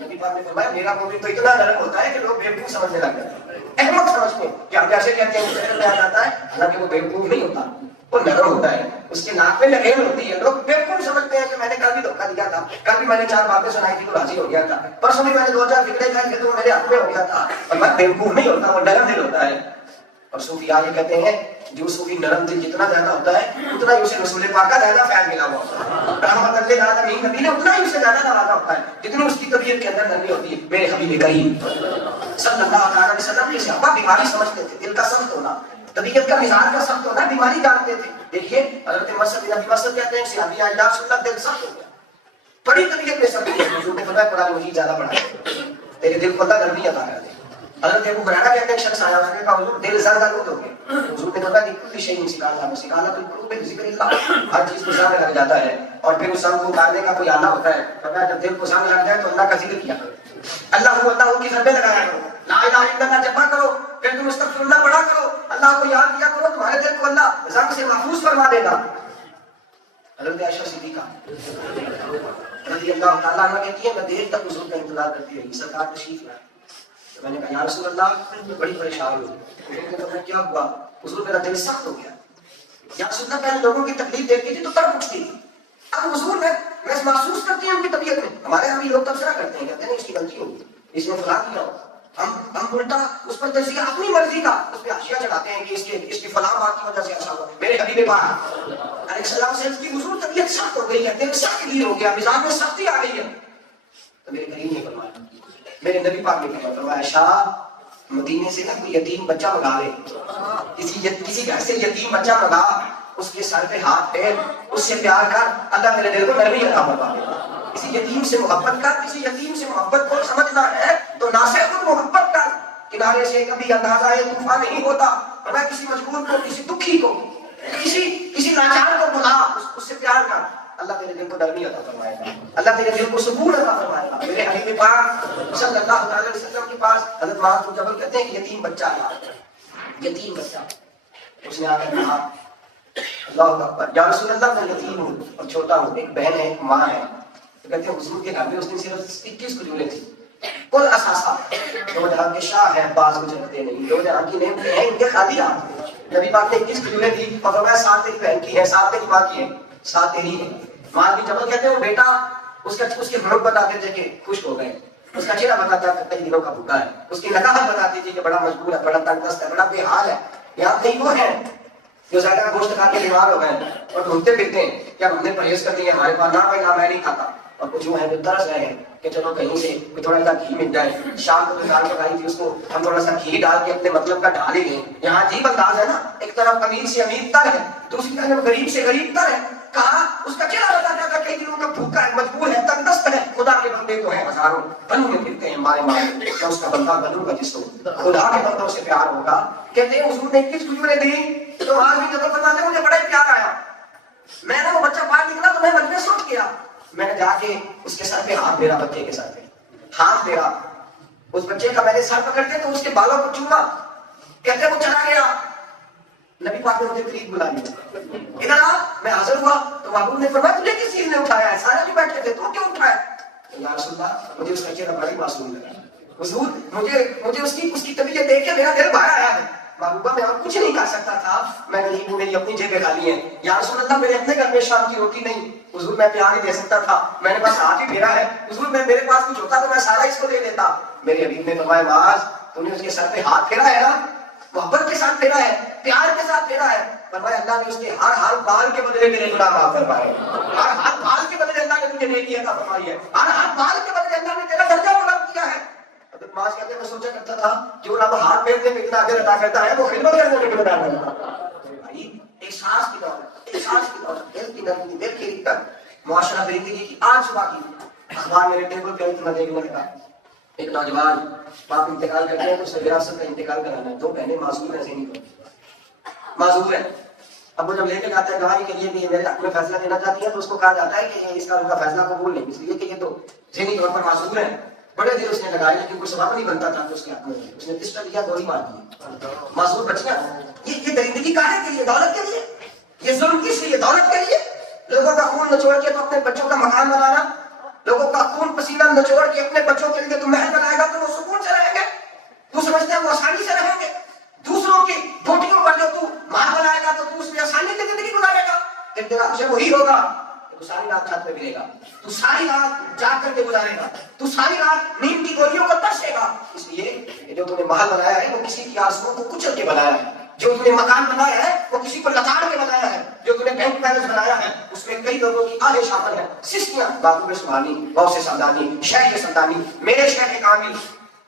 نبی پاک نے فرمایا میرا مومن تو اتنا نرم ہوتا ہے کہ لوگ بیوقوف سمجھنے لگتے ہیں, احمق سمجھتے ہیں کہ ہم جیسے کہتے ہیں ذہن میں آ جاتا ہے, حالانکہ وہ بیوقوف نہیں ہوتا, وہ نرم ہوتا ہے, اس کے ناک میں لگین ہوتی ہے. لوگ بیوقوف سمجھتے ہیں کہ میں نے کل بھی دھوکہ دیا تھا, کل بھی میں نے 4 باتیں سنائی تھی تو راضی ہو گیا تھا, پرسوں بھی میں نے 2-4 فکرے کھائی تھی تو میرے ہاتھ میں ہو گیا تھا. اور میں بیوقوف نہیں ہوتا, وہ نرم دل ہوتا ہے. اور صوفی آگے کہتے ہیں جو صوفی نرم دل جتنا زیادہ ہوتا ہے اتنا ہی اسے رسول پاک کا زیادہ فیض ملا ہوا ہوتا ہے. رحمت للعالمین نبی نے اتنا ہی اسے زیادہ نوازا ہوتا ہے جتنی اس کی طبیعت کے اندر نرمی ہوتی ہے. میرے حبیب کریم صلی اللہ علیہ وسلم نے صحابہ بیماری سمجھتے تھے, دل کا سخت ہونا, طبیعت کا مزاج کا سخت ہونا بیماری جانتے تھے. دیکھیے حضرت مسعود بن ابی مسعود کہتے ہیں صحابی آج رسول اللہ دل سخت ہو گیا, بڑی طبیعت میں سختی ہے, حضور نے فرمایا قرآن مجید زیادہ پڑھا ہے, تیرے دل کو اللہ نرمی عطا کر دے. حضرت ابو ہریرہ کہتے ہیں شخص آیا, اس نے کہا حضور دل زنگ آلود ہو گیا. حضور نے فرمایا کل شیء سکالہ بالقلوب ذکر اللہ, ہر چیز کو زنگ لگ جاتا ہے اور پھر اس زنگ کو اتارنے کا کوئی آلہ ہوتا ہے. فرمایا جب دل کو زنگ لگ جائے تو اللہ کا ذکر کیا کرو, اللہ کی ضربیں لگایا کرو, لا الہ الا اللہ جپا کرو, پھر تم استغفر اللہ پڑھا کرو, اللہ کو یاد کیا کرو, تمہارے دل کو اللہ زنگ سے محفوظ فرما دے گا. حضرت عائشہ صدیقہ رضی اللہ تعالیٰ عنہ کہتی ہے میں دیر تک حضور کا انتظار کرتی رہی, سرکار تشریف لائے. میں نے کہا یا رسول اللہ بڑی پریشان ہوئی. حضور نے کہا کیا ہوا؟ حضور میرا دل سخت ہو گیا. یا رسول اللہ پہلے لوگوں کی تکلیف دیکھتی تھی تو تڑپ اٹھتی تھی, اب حضور میں محسوس کرتی ہوں ان کی طبیعت میں. ہمارے یہاں بھی لوگ تبصرہ کرتے ہیں, کہتے ہیں اس کی غلطی ہوگی, اس نے فلاں کیا ہو, ہم الٹا اس پر تجزیہ اپنی مرضی کا اس پہ حاشیہ چڑھاتے ہیں کہ اس کی فلاں بات کی وجہ سے ایسا ہوا. میرے حبیب پاک علیہ السلام سے کی حضور طبیعت سخت ہو گئی ہے، دل سخت گیر ہو گیا، مزاج میں سختی آ گئی ہے. تو میرے کریم نے فرمایا، میرے نبی پاک نے فرمایا شاہ مدینے سے نا کوئی یتیم بچہ منگا لے، کسی گھر سے یتیم بچہ منگا، اس کے سر پہ ہاتھ پھیر، اس سے پیار کر، اللہ میرے دل کو نرمی عطا فرما دے. کسی یتیم سے محبت کر، کسی یتیم سے محبت کو سمجھنا ہے تو نہ سے خود محبت کر، کنارے سے کبھی اندازہ طوفان نہیں ہوتا، ورنہ کسی مجبور کو، کسی دکھی کو، کسی لاچار کو بلا، اس سے پیار کر، اللہ تیرے دل کو نرمی عطا فرمائے گا، اللہ تیرے دل کو سکون عطا فرمائے گا. میرے حبیب پاک صلی اللہ علیہ وسلم کے پاس حضرت معاذ بن جبل کہتے ہیں کہ یتیم بچہ آیا، یتیم بچہ. اس نے آ کر کہا اللہ اکبر یا رسول اللہ میں یتیم ہوں اور چھوٹا ہوں، ایک بہن ہے، ایک ماں ہے. تو کہتے ہیں حضور کے گھر میں اس نے صرف 21 کھجوریں تھی، کل اثاثہ، دو جہاں کے شاہ ہیں، باز گزرتے نہیں، دو جہاں کی نعمتیں ہیں، ان کے خالی ہاتھ. نبی پاک نے 21 کھجوریں دی اور فرمایا 7 تیری بہن کی ہیں، 7 تیری ماں کی ہیں، 7 تیری ہیں. معاذ بن جبل کہتے ہیں وہ بیٹا اس کے ہنوٹ بتاتے تھے کہ خشک ہو گئے، اس کا چہرہ بتاتا ہے کئی دنوں کا بھوکا ہے، اس کی نکاحت بتاتی تھی کہ بڑا مجبور ہے، بڑا تنگ دست ہے، بڑا بے حال ہے. یہاں کئی وہ ہیں جو زیادہ گوشت کھا کے بیمار ہو گئے اور ڈھونڈتے پھرتے ہیں کہ ہم نے پرہیز کر دیا، ہمارے پاس نہ بھائی نہ میں نہیں کھاتا. اور کچھ وہ ہیں جو ترس رہے ہیں کہ چلو کہیں سے تھوڑا سا گھی مل جائے، شام کو جو دال پکائی تھی اس کو ہم تھوڑا سا گھی ڈال کے اپنے مطلب کا ڈال ہی لیں. یہاں عجیب انداز ہے نا، ایک طرف امیر سے امیر تر ہے، دوسری طرف غریب سے غریب تر ہے. کہا اس کا چہرہ بتاتا تھا کئی دنوں کا بھوکا ہے، مجبور ہے، تنگ دست ہے. خدا کے بندے تو ہیں ہزاروں، بنو میں پھرتے ہیں مارے مارے، کیا اس کا بندہ بنو کا جس کو خدا کے بندوں سے پیار ہوگا. کہتے ہیں حضور نے 21 کھجوریں دی تو آج بھی جب فرماتے ہیں مجھے بڑا ہی پیار آیا. میں نے وہ بچہ باہر نکلا تو میں مجمع سوچ کیا، میں نے جا کے اس کے سر پہ ہاتھ پھیرا، بچے کے سر پہ ہاتھ پھیرا، اس بچے کا میں نے سر پکڑ کے تو اس کے بالوں کو چوما. کہتے ہیں وہ چلا گیا. نبی پاک نے مجھے قریب بلا لیا، ادھر آ. میں حاضر ہوا تو محبوب نے فرمایا تجھے کس چیز نے اٹھایا ہے؟ سارے جو بیٹھے تھے تو کیوں اٹھایا؟ یا رسول اللہ مجھے اس کا چہرہ بڑا ہی معصوم لگا، حضور مجھے اس کی طبیعت دیکھ کے میرا دل باہر آیا ہے. محبوبہ میں اور کچھ نہیں کر سکتا تھا، میں غریب ہوں، میری اپنی جیبیں خالی ہیں. یا رسول اللہ میرے اپنے گھر میں شام کی روٹی نہیں، حضور میں پیار نہیں دے سکتا تھا، میں نے بس ہاتھ ہی پھیرا ہے. حضور میرے پاس کچھ ہوتا تو میں سارا اس کو دے دیتا. میرے حبیب نے فرمایا معاذ تم نے اس کے سر پہ ہاتھ پھیرا ہے نا، محبت کے ساتھ پھیرا ہے، پیار کے ساتھ پھیرا ہے. فرمایا اللہ نے اس کے ہر بال کے بدلے میرے گناہ معاف فرمائے، ہر بال کے بدلے اللہ نے تجھے نیکی عطا فرمائی ہے، ہر بال کے بدلے اللہ نے تیرا درجہ بلند کیا ہے. حضرت معاذ کہتے ہیں میں سوچا کرتا تھا جو رب ہاتھ پھیرنے میں اتنا اجر عطا کرتا ہے وہ خدمت کرنے میں کتنا اجر عطا کرتا ہے. بھائی احساس کی دولت، احساس کی دولت، دل کی نرمی، دل کی رقت، معاشرہ زندگی کی. آج صبح کی اخبار میرے ٹیبل پہ اتنا دیکھنے لگا، ایک نوجوان باپ انتقال کرتے ہیں تو اسے وراثت کا انتقال کرانا ہے، 2 بہنیں معذور ہیں، ذہنی طور پر معذور ہیں. اب وہ جب لے کے جاتا ہے گواہی کے لیے بھی میرے حق میں فیصلہ دینا چاہتی ہے تو اس کو کہا جاتا ہے کہ اس کا ان کا فیصلہ قبول نہیں، اس لیے کہ یہ تو ذہنی طور پر معذور ہیں. بڑے دیر اس نے لگائے لیکن کوئی سبب نہیں بنتا تھا تو اس کے حق میں اس نے پسٹل لیا، گولی مار دی. معذور بچیاں یہ درندگی کاہے کے لیے؟ دولت کے لیے. یہ ظلم کس لیے؟ دولت کے لیے. لوگوں کا خون نچوڑ کے تو اپنے بچوں کا مکان بنانا، لوگوں کا خون پسینہ نچوڑ کے اپنے بچوں کے لیے تو محل بنائے گا تو وہ سکون سے رہیں گے، تو سمجھتے ہیں وہ آسانی سے رہیں گے. دوسروں کی بوٹیوں پر جو تو ماں بنائے گا تو تو اس میں آسانی سے زندگی گزارے گا. ایک دن آپ سے وہی ہوگا، تو ساری رات چھت پہ ملے گا، تو ساری رات جاگ کر کے گزارے گا، تو ساری رات نیند کی گولیوں کو ترسے گا. اس لیے جو تم نے محل بنایا ہے وہ کسی کی آرزوؤں کو کچل کے بنایا ہے، جو تم نے مکان بنایا ہے وہ کسی کو لتاڑ کے بنایا ہے، جو تم نے بینک بیلنس بنایا ہے اس میں کئی لوگوں کی آہیں شامل ہیں. سسکیاں باقی میں سبحانی، غوث سمدانی، شیخ سمدانی، میرے شیخ کامل،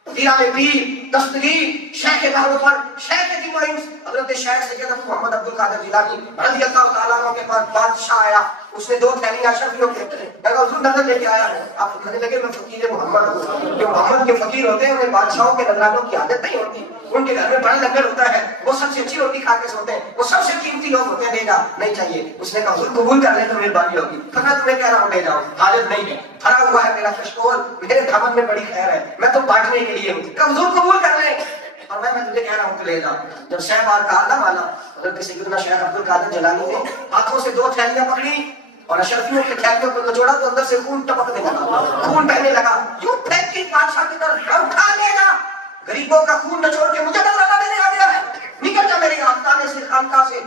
پیران پیر، دستگیر، شیخ بہروپر، شیخ دیوائنس، حضرت شیخ سید ابو محمد عبد القادر جیلانی رضی اللہ تعالیٰ عنہ کے پاس بادشاہ آیا، اس نے 2 تھیلیاں اشرفیوں کے حضور نظر لے کے آیا ہے. آپ کہنے لگے میں فقیر محمد ہوں. جو محمد کے فقیر ہوتے ہیں انہیں بادشاہوں کے نذرانوں کی عادت نہیں ہوتی، ان کے گھر میں بڑا لنگر ہوتا ہے، وہ سب سے اچھی روٹی کھا کے سوتے ہیں، وہ سب سے قیمتی لوگ ہوتے ہیں. لے جا نہیں چاہیے. اس نے کہا حضور قبول کر لیں تو مہربانی ہوگی. فرمایا تمہیں کہہ رہا ہوں لے جاؤ، حاجت نہیں ہے، بھرا ہوا ہے میرا کشکول، میرے دامن میں بڑی خیر ہے، میں تو بانٹنے کے لیے ہوں. کہ حضور قبول کر لیں. اور میں تجھے کہہ رہا ہوں تو لے جا. جب شیخ بار کہا نہ مانا، حضرت سیدنا شیخ عبد القادر جیلانی نے ہاتھوں سے 2 تھیلیاں پکڑی اور اشرفیوں کے تھیلیوں کو نچوڑا تو اندر سے خون ٹپکنے لگا، خون بہنے لگا. یوں پھینک کے بادشاہ کی طرف اٹھا لے جا، غریبوں کا خون نچوڑ کے مجھے نذرانہ دینے آ گیا ہے، نکل جا میرے آستانے سے، خانقاہ سے.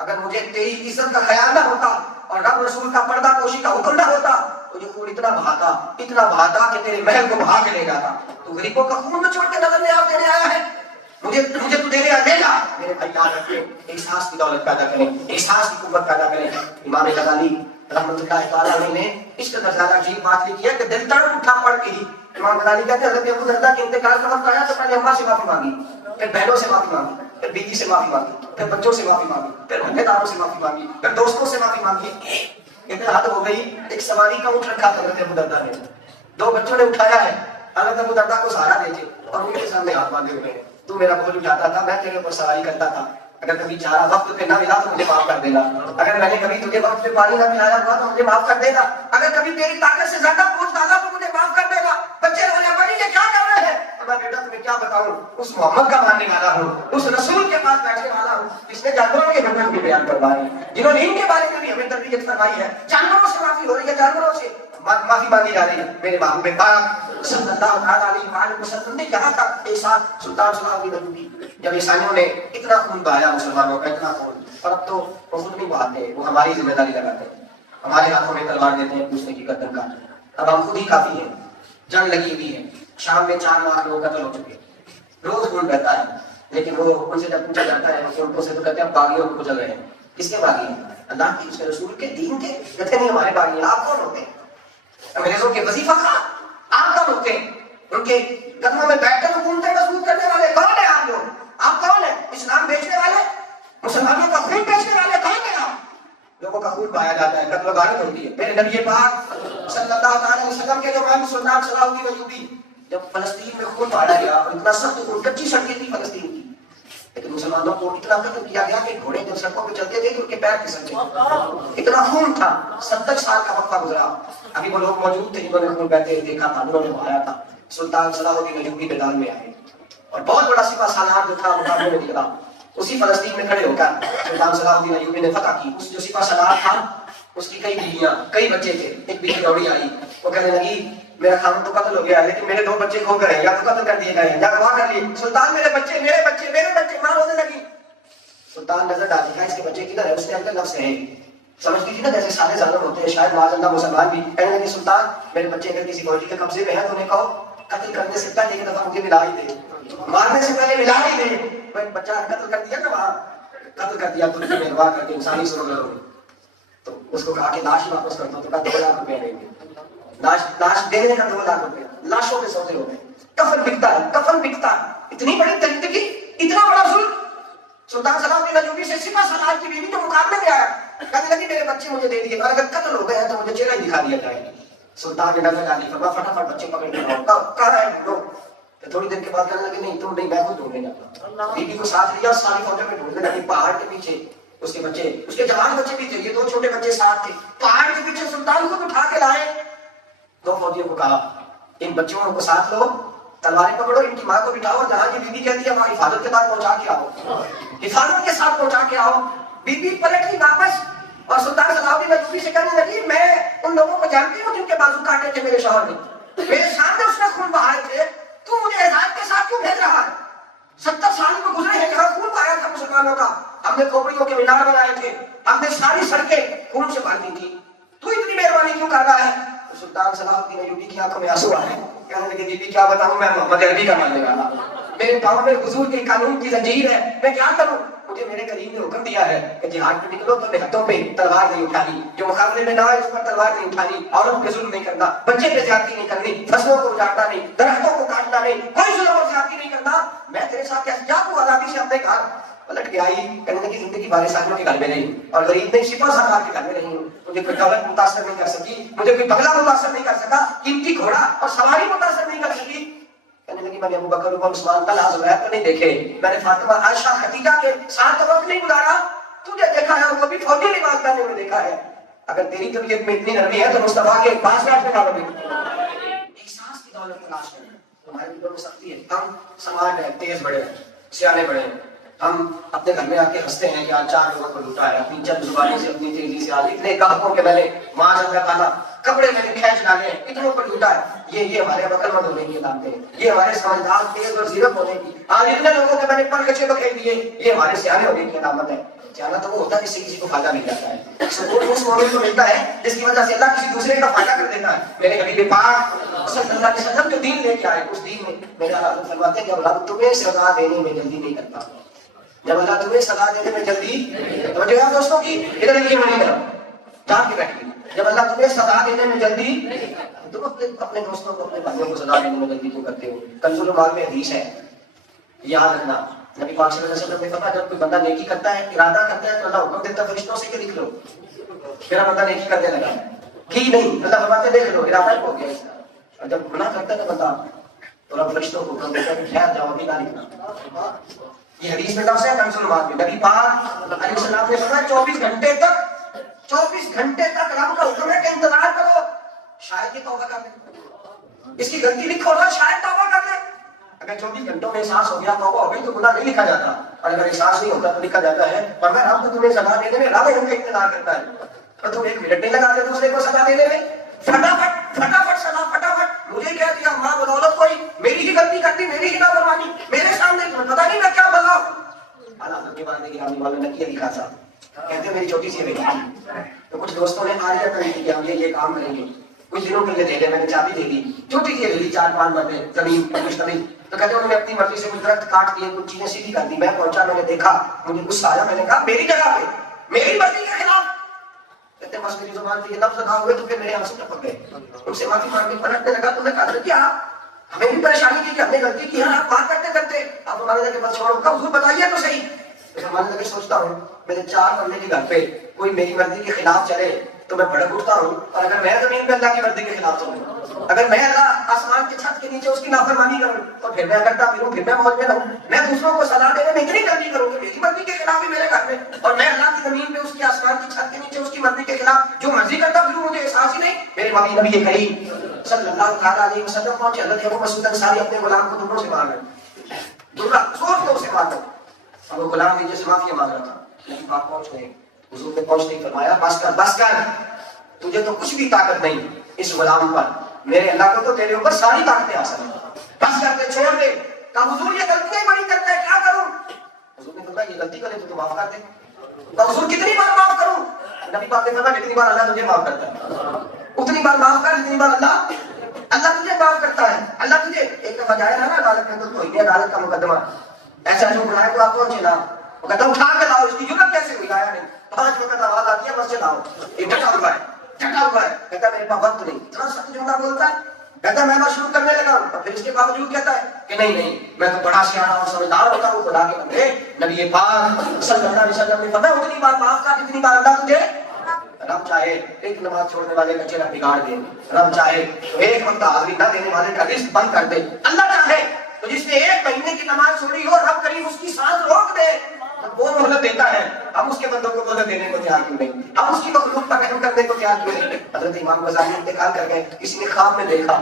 اگر مجھے تیری عزت کا خیال نہ ہوتا اور رب رسول کا پردہ پوشی کا حکم نہ ہوتا تو یہ خون اتنا بہاتا کہ تیرے محل کو بہا کے لے جاتا. تو تو غریبوں کا خون چھوڑ کے نظر میں آپ دینے آیا ہے؟ مجھے تو دینے آیا دے گا. میرے بھائی یاد رکھیں, احساس کی دولت پیدا کریں, احساس کی قوت پیدا کریں. امام غزالی رحمۃ اللہ تعالیٰ علیہ نے اس قدر زیادہ عجیب بات لکھی ہے کہ دل تڑپ اٹھا پڑھ کے ہی. امام غزالی کہتے ہیں حضرت ابو درداء کے انتقال کا وقت آیا تو پہلے اماں سے معافی مانگی, پھر بہنوں سے معافی مانگی, پھر بیوی سے معافی مانگی, پھر بچوں سے معافی مانگی, پھر محلے داروں سے معافی مانگی, پھر دوستوں سے معافی مانگی. کہتے حد ہو گئی. ایک سواری کا اونٹ رکھا تھا حضرت ابو درداء نے, 2 بچوں نے اٹھایا ہے, حضرت ابو درداء کو سہارا دیتے اور ان کے سامنے ہاتھ باندھے ہوئے ہیں, تو میرا بوجھ اٹھاتا تھا, میں تیرے اوپر سواری کرتا تھا, اگر کبھی چارہ وقت پہ نہ ملا تو مجھے معاف کر دینا, اگر میں نے کبھی تجھے وقت پہ پانی نہ پلایا ہوا تو مجھے معاف کر دینا, اگر کبھی تیری طاقت سے زیادہ پوچھ ڈالا تو مجھے معاف کر دینا. بچے رونے پڑی یہ کیا کر رہے ہیں؟ میں بیٹا تمہیں کیا بتاؤں, اس محمد کا ماننے والا ہوں, اس رسول کے پاس بیٹھنے والا ہوں جس نے جانوروں کے حقوق بھی بیان کروائے, جنہوں نے ان کے بارے میں بھی ہمیں تربیت فرمائی ہے. جانوروں سے معافی ہو رہی ہے, جانوروں سے معافی مانگی جا رہی ہے. میرے محبوب پاک صلی اللہ علیہ وسلم نے یہاں تک احساس سلطان صلاح الدین ایوبی, جب عیسائیوں نے اتنا خون بہایا مسلمانوں کا, اتنا خون, اور اب تو وہ خود نہیں بہاتے, وہ ہماری ذمہ داری لگاتے ہیں, ہمارے ہاتھوں میں تلوار دیتے ہیں پوچھنے کی گردن کا. اب ہم خود ہی کافی ہیں, جنگ لگی ہوئی ہے, شام میں 4 لاکھ لوگ قتل ہو چکے, روز خون بہتا ہے, لیکن وہ ان سے جب پوچھا جاتا ہے کہ ان کو سے تو کہتے ہیں باغیوں کو کچل رہے ہیں. کس کے باغی ہیں؟ اللہ کی, اس کے رسول کے, دین کے. کہتے نہیں ہمارے باغی ہیں. آپ کون ہوتے ہیں؟ انگریزوں کے وظیفہ خواہ آپ کون ہوتے ہیں؟ ان کے قدموں میں بیٹھ کر حکومتیں مضبوط کرنے والے کون ہیں آپ لوگ؟ آپ کون ہیں؟ اسلام بیچنے والے, مسلمانوں کا خون بیچنے والے کون ہیں آپ؟ لوگوں کا خون بہایا جاتا ہے, قتل و غارت ہوتی ہے. میرے نبی پاک صلی اللہ علیہ وسلم کے جو امام سلطان صلاح الدین ایوبی, جب فلسطین میں خون بہایا گیا, اور اتنا سخت خون, کچی سڑکیں تھی فلسطین کی, لیکن مسلمانوں کو اتنا قتل کیا گیا کہ گھوڑے جب سڑکوں پہ چلتے تھے تو ان کے پیر پھسل گئے, اتنا خون تھا. 70 سال کا وقفہ گزرا, ابھی وہ لوگ موجود تھے جنہوں نے خون بہتے دیکھا تھا, جنہوں نے بہایا تھا. سلطان صلاح الدین ایوبی میدان میں آئے, اور بہت بڑا سپہ سالار جو تھا مقابلے میں نکلا. اسی فلسطین میں کھڑے ہو کر سلطان صلاح الدین ایوبی نے فتح کی. اس جو سپہ سالار تھا اس کی کئی بیویاں, کئی بچے تھے. ایک بیوی دوڑی آئی, وہ کہنے لگی میرا خاوند تو قتل ہو گیا ہے, لیکن میرے 2 بچے کھو گئے, یا تو قتل کر دیے گئے یا گواہ کر لیے. سلطان میرے بچے, میرے بچے, میرے بچے, ماں رونے لگی. سلطان نظر ڈالتی ہے, اس کے بچے کدھر ہے؟ اس نے اپنے لفظ کہے, سمجھتی تھی نا جیسے سارے ظالم ہوتے ہیں, شاید معاذ اللہ مسلمان بھی. کہنے لگی سلطان میرے بچے اگر کسی فوجی کے قبضے میں ہیں تو انہیں کہو قتل کرنے سے پہلے ایک دفعہ مجھے ملا ہی دے, مارنے سے پہلے ملا ہی دے. بچہ قتل کر دیا نا, وہاں قتل کر دیا تو تمہیں گواہ کر کے انسانی سرور ہوگی. تو اس کو کہا کہ لاش واپس کر دو, تو کہا 2 لاکھ روپے دیں گے. لاش دینے کا 2 لاکھ روپے, لاشوں کے سودے ہو گئے. کفن بکتا ہے, کفن بکتا ہے. اتنی بڑی درندگی, اتنا بڑا ظلم. سلطان صلاح الدین ایوبی سے سپہ سالار کی بیوی جو مقابلے میں آیا, کہنے لگی میرے بچے مجھے دے دیے, اور اگر قتل ہو گئے تو مجھے چہرہ ہی دکھا دیا جائے. سلطان نے نظر ڈالی, فرمایا فٹافٹ بچے پکڑ کے لاؤ. کہاں ہے لوگ؟ تھوڑی دیر کے بعد کہنے لگے نہیں تم نہیں, میں خود ڈھونڈنے جاتا. بیوی کو ساتھ لیا, ساری فوجوں میں ڈھونڈنے لگی. پہاڑ کے پیچھے اس کے بچے, اس کے جوان بچے بھی تھے, یہ 2 چھوٹے بچے ساتھ تھے. پہاڑ کے پیچھے سلطان کو اٹھا کے لائے. 2 فوجیوں کو کہا ان بچوں کو ساتھ لو, تلواریں پکڑو, ان کی ماں کو بٹھاؤ, اور جہاں کی بیوی کہتی ہے وہاں حفاظت کے بعد پہنچا کے آؤ, حفاظت کے ساتھ پہنچا کے آؤ. بیوی پلٹ لی واپس, اور سلطان صلاح الدین ایوبی سے کہنے لگی میں ان لوگوں کو جانتی ہوں جن کے بازو کاٹے تھے میرے شوہر نے, میرے سامنے اس نے خون بہائے تھے, تو مجھے اعزاز کے ساتھ کیوں بھیج رہا ہے؟ 70 سال کو گزرے ہیں جہاں خون بہایا تھا مسلمانوں کا, ہم نے کھوپڑیوں کے مینار بنائے تھے, ہم نے ساری سڑکیں خون سے بھر دی تھی, تو اتنی مہربانی کیوں کر رہا ہے؟ سلطان صلاح الدین ایوبی کی آنکھوں میں آنسو آئے. کہنے لگے بیوی کیا بتاؤں, میں محمد عربی کا ماننے والا, میرے پاؤں میں حضور کے قانون کی زنجیر ہے, میں کیا کروں؟ مجھے میرے کریم نے حکم دیا ہے کہ جہاد میں نکلو تو ہاتھوں پہ تلوار نہیں اٹھانی, جو مقابلے میں نہ آئے اس پر تلوار نہیں اٹھانی, عورت پہ ظلم نہیں کرنا, بچے پہ زیادتی نہیں کرنی, فصلوں کو اجاڑنا نہیں, درختوں کو کاٹنا نہیں, کوئی ظلم اور زیادتی نہیں کرنا. میں تیرے ساتھ کیسے جا, تو آزادی سے اپنے گھر. پلٹ کے آئی, کہنے لگی زندگی بارش ساتھیوں کے گھر میں نہیں, اور غریب نہیں سپہ سالار کے گھر میں نہیں. مجھے کوئی دولت متاثر نہیں کر سکی, مجھے کوئی بنگلہ متاثر نہیں کر سکا, قیمتی گھوڑا اور سواری متاثر نہیں کر سکی. کہنے لگی میں نے ابو بکر عمر عثمان طلحہ زبیر کو نہیں دیکھے, میں نے فاطمہ عائشہ خدیجہ کے ساتھ وقت نہیں گزارا, تجھے دیکھا ہے, وہ بھی فوجی لباس پہنے ہوئے دیکھا ہے. اگر تیری طبیعت میں اتنی نرمی ہے تو مصطفیٰ کے پاس بیٹھنے والوں میں احساس کی دولت تلاش کریں. ہمارے دلوں میں سختی ہے, ہم سماج ہے, تیز بڑے ہیں, سیانے بڑے ہیں, ہم اپنے گھر میں آ کے ہنستے ہیں کہ آج 4 لوگوں کو لوٹا ہے, اپنی چند زبانی سے, اپنی تیزی سے, آج اتنے گاہکوں کے میں نے ماں اللہ تعالیٰ کپڑے میں نے کھینچ ڈالے ہیں, اتنوں پر لوٹا ہے. یہ ہمارے عقل مند ہونے کی علامتیں ہیں, یہ ہمارے سمجھدار تیز اور زیرک ہونے کی. آج اتنے لوگوں کے میں نے پر کچے بکھیر دیے, یہ ہمارے سیانے ہونے کی علامت ہے. چاہنا تو وہ ہوتا ہے جس سے کسی کو فائدہ مل جاتا ہے. سکون اس مومن کو ملتا ہے جس کی وجہ سے اللہ کسی دوسرے کا فائدہ کر دیتا ہے. میرے حبیب پاک صلی اللہ علیہ وسلم جو دین لے کے آئے اس دین میں میرے اللہ فرماتے ہیں جب رب تمہیں سزا دینے میں جلدی نہیں کرتا, جب اللہ تمہیں سزا دینے میں جلدی, توجہ ہے دوستوں کی, ادھر دیکھیے میری طرف جان کے بیٹھیے, جب اللہ تمہیں سزا دینے میں جلدی, تم اپنے دوستوں کو اپنے بندوں کو سزا دینے میں جلدی کیوں کرتے ہو؟ کنز الایمان میں حدیث ہے, یاد رکھنا. نبی پاک صلی اللہ علیہ وسلم نے فرمایا جب کوئی بندہ نیکی کرتا ہے, ارادہ کرتا ہے, تو اللہ حکم دیتا ہے فرشتوں سے کہ لکھ لو. میرا بندہ نیکی کرنے لگا کی نہیں, اللہ فرماتے ہیں دیکھ لو ارادہ ہو گیا اس کا. اور جب گناہ کرتا ہے تو بندہ تو رب فرشتوں کو حکم دیتا ہے کہ ٹھہر جاؤ ابھی نہ لکھنا. یہ حدیث میں لفظ ہے کنز الایمان میں. نبی پاک علیہ السلام نے فرمایا 24 گھنٹے تک رب کا حکم ہے کہ انتظار کرو, شاید یہ توبہ کر لے, اس کی غلطی لکھو نا, شاید توبہ کر لے. اگر 24 گھنٹوں میں احساس ہو گیا توبہ ہو گئی تو گناہ نہیں لکھا جاتا, اور اگر احساس نہیں ہوتا تو لکھا جاتا ہے. پر میں رب کو تمہیں سزا دینے میں رب ان کا انتظار کرتا ہے, اور تم 1 منٹ نہیں لگاتے دوسرے کو سزا دینے میں, فٹافٹ سزا, فٹافٹ. مجھے کہہ دیا ماں بدولت کوئی میری ہی غلطی کرتی, میری ہی نافرمانی, میرے سامنے پتہ نہیں میں کیا بتاؤں. حالات کے بعد گرامی والوں نے کیا لکھا تھا, کہتے ہیں میری چھوٹی سی بیٹی تھی, تو کچھ دوستوں نے آ کر دی کہ ہم یہ کام کریں گے, کچھ دنوں کے لیے دے دیں. میں نے چابی دے دی, چھوٹی سی دے دی, 4-5 مرتبے زمین مشتمل. تو کہتے انہوں نے اپنی مرضی سے کچھ درخت کاٹ دیے, کچھ چیزیں سیدھی کر دی. میں پہنچا, میں نے دیکھا, مجھے غصہ آیا, میں نے کہا میری جگہ پہ میری مرضی کے خلاف. کہتے بس میری زبان پہ یہ لفظ ادا ہوئے تو پھر میرے آنسو ٹپک گئے. ان سے معافی مانگ کے پلٹنے لگا تو میں کہا کیا ہمیں بھی پریشانی کی کہ ہم نے غلطی کی ہے, آپ بات کرتے کرتے آپ ہمارے لگے بس چھوڑو, کب حضور بتائیے تو صحیح. ہمارے لگے سوچتا ہوں میرے 4 بندے کے گھر پہ کوئی میری مرضی کے خلاف چلے تو میں بھڑک اٹھتا ہوں, اور اگر میں زمین پہ اللہ کی مرضی کے خلاف چلوں, اگر میں اللہ آسمان کے چھت کے نیچے اس کی نافرمانی کروں تو پھر میں کرتا پھروں, پھر میں موج میں رہوں. میں دوسروں کو سزا دینے میں اتنی جلدی کروں کہ میری مرضی کے خلاف ہی میرے گھر میں, اور میں اللہ کی زمین پہ اس کی آسمان کی چھت کے نیچے اس کی مرضی کے خلاف جو مرضی کرتا پھروں, مجھے احساس ہی نہیں. میرے نبی کریم صلی اللہ علیہ وسلم پہنچے, حضرت ابو مسعود انصاری اپنے غلام کو دوروں سے مار رہے, درہ زور زور سے مار رہے. اب وہ غلام نیچے سے معافی مانگ رہا تھا, نبی پاک پہنچ گئے, حضور نے پہنچ نہیں فرمایا بس کر, تجھے تو کچھ بھی طاقت نہیں اس غلام پر, میرے اللہ کو تو تیرے اوپر ساری طاقتیں حاصل ہیں, بس کر دے, چھوڑ دے. کہا حضور یہ غلطیاں بڑی کرتا ہے, کیا کروں؟ حضور نے فرمایا یہ غلطی کرے تو معاف کر دے. کہا حضور کتنی بار معاف کروں؟ نبی پاک نے فرمایا جتنی بار اللہ تجھے معاف کرتا ہے اتنی بار معاف کر, جتنی بار اللہ تجھے معاف کرتا ہے. اللہ تجھے ایک دفعہ جایا نا عدالت میں, تو کوئی نہیں عدالت کا مقدمہ ایسا جو بنایا تو آپ پہنچے نا, وہ کہتا اٹھا کے لاؤ, اس کی جرت کیسے ہوئی, آیا نہیں. 5 وقت آواز آتی ہے مسجد آؤ, یہ ڈٹا ہوا ہے, کہتا میرے پاس وقت نہیں. اتنا سخت جملہ بولتا ہے, کہتا میں بس شروع کرنے لگا ہوں, اور پھر اس کے باوجود کہتا ہے کہ نہیں میں تو بڑا سیاح اور سمجھدار ہوتا ہوں, خدا کے بندے. نبی پاک صلی اللہ علیہ وسلم نے فرمایا اتنی بار معاف کر جتنی بار اللہ تجھے, رب چاہے ایک نماز چھوڑنے والے کا چہرہ بگاڑ دے, رب چاہے ایک وقت حاضری نہ دینے والے کا رزق بند کر دے, اللہ چاہے تو جس نے 1 مہینے کی نماز چھوڑی ہو رب کریم اس کی سانس روک دے, وہ مہلت دیتا ہے. ہم اس کے بندوں کو مہلت دینے کو تیار کیوں نہیں, ہم اس کی مخلوق پر رحم کرنے کو تیار کیوں نہیں. حضرت امام غزالی انتقال کر گئے, کسی نے خواب میں دیکھا,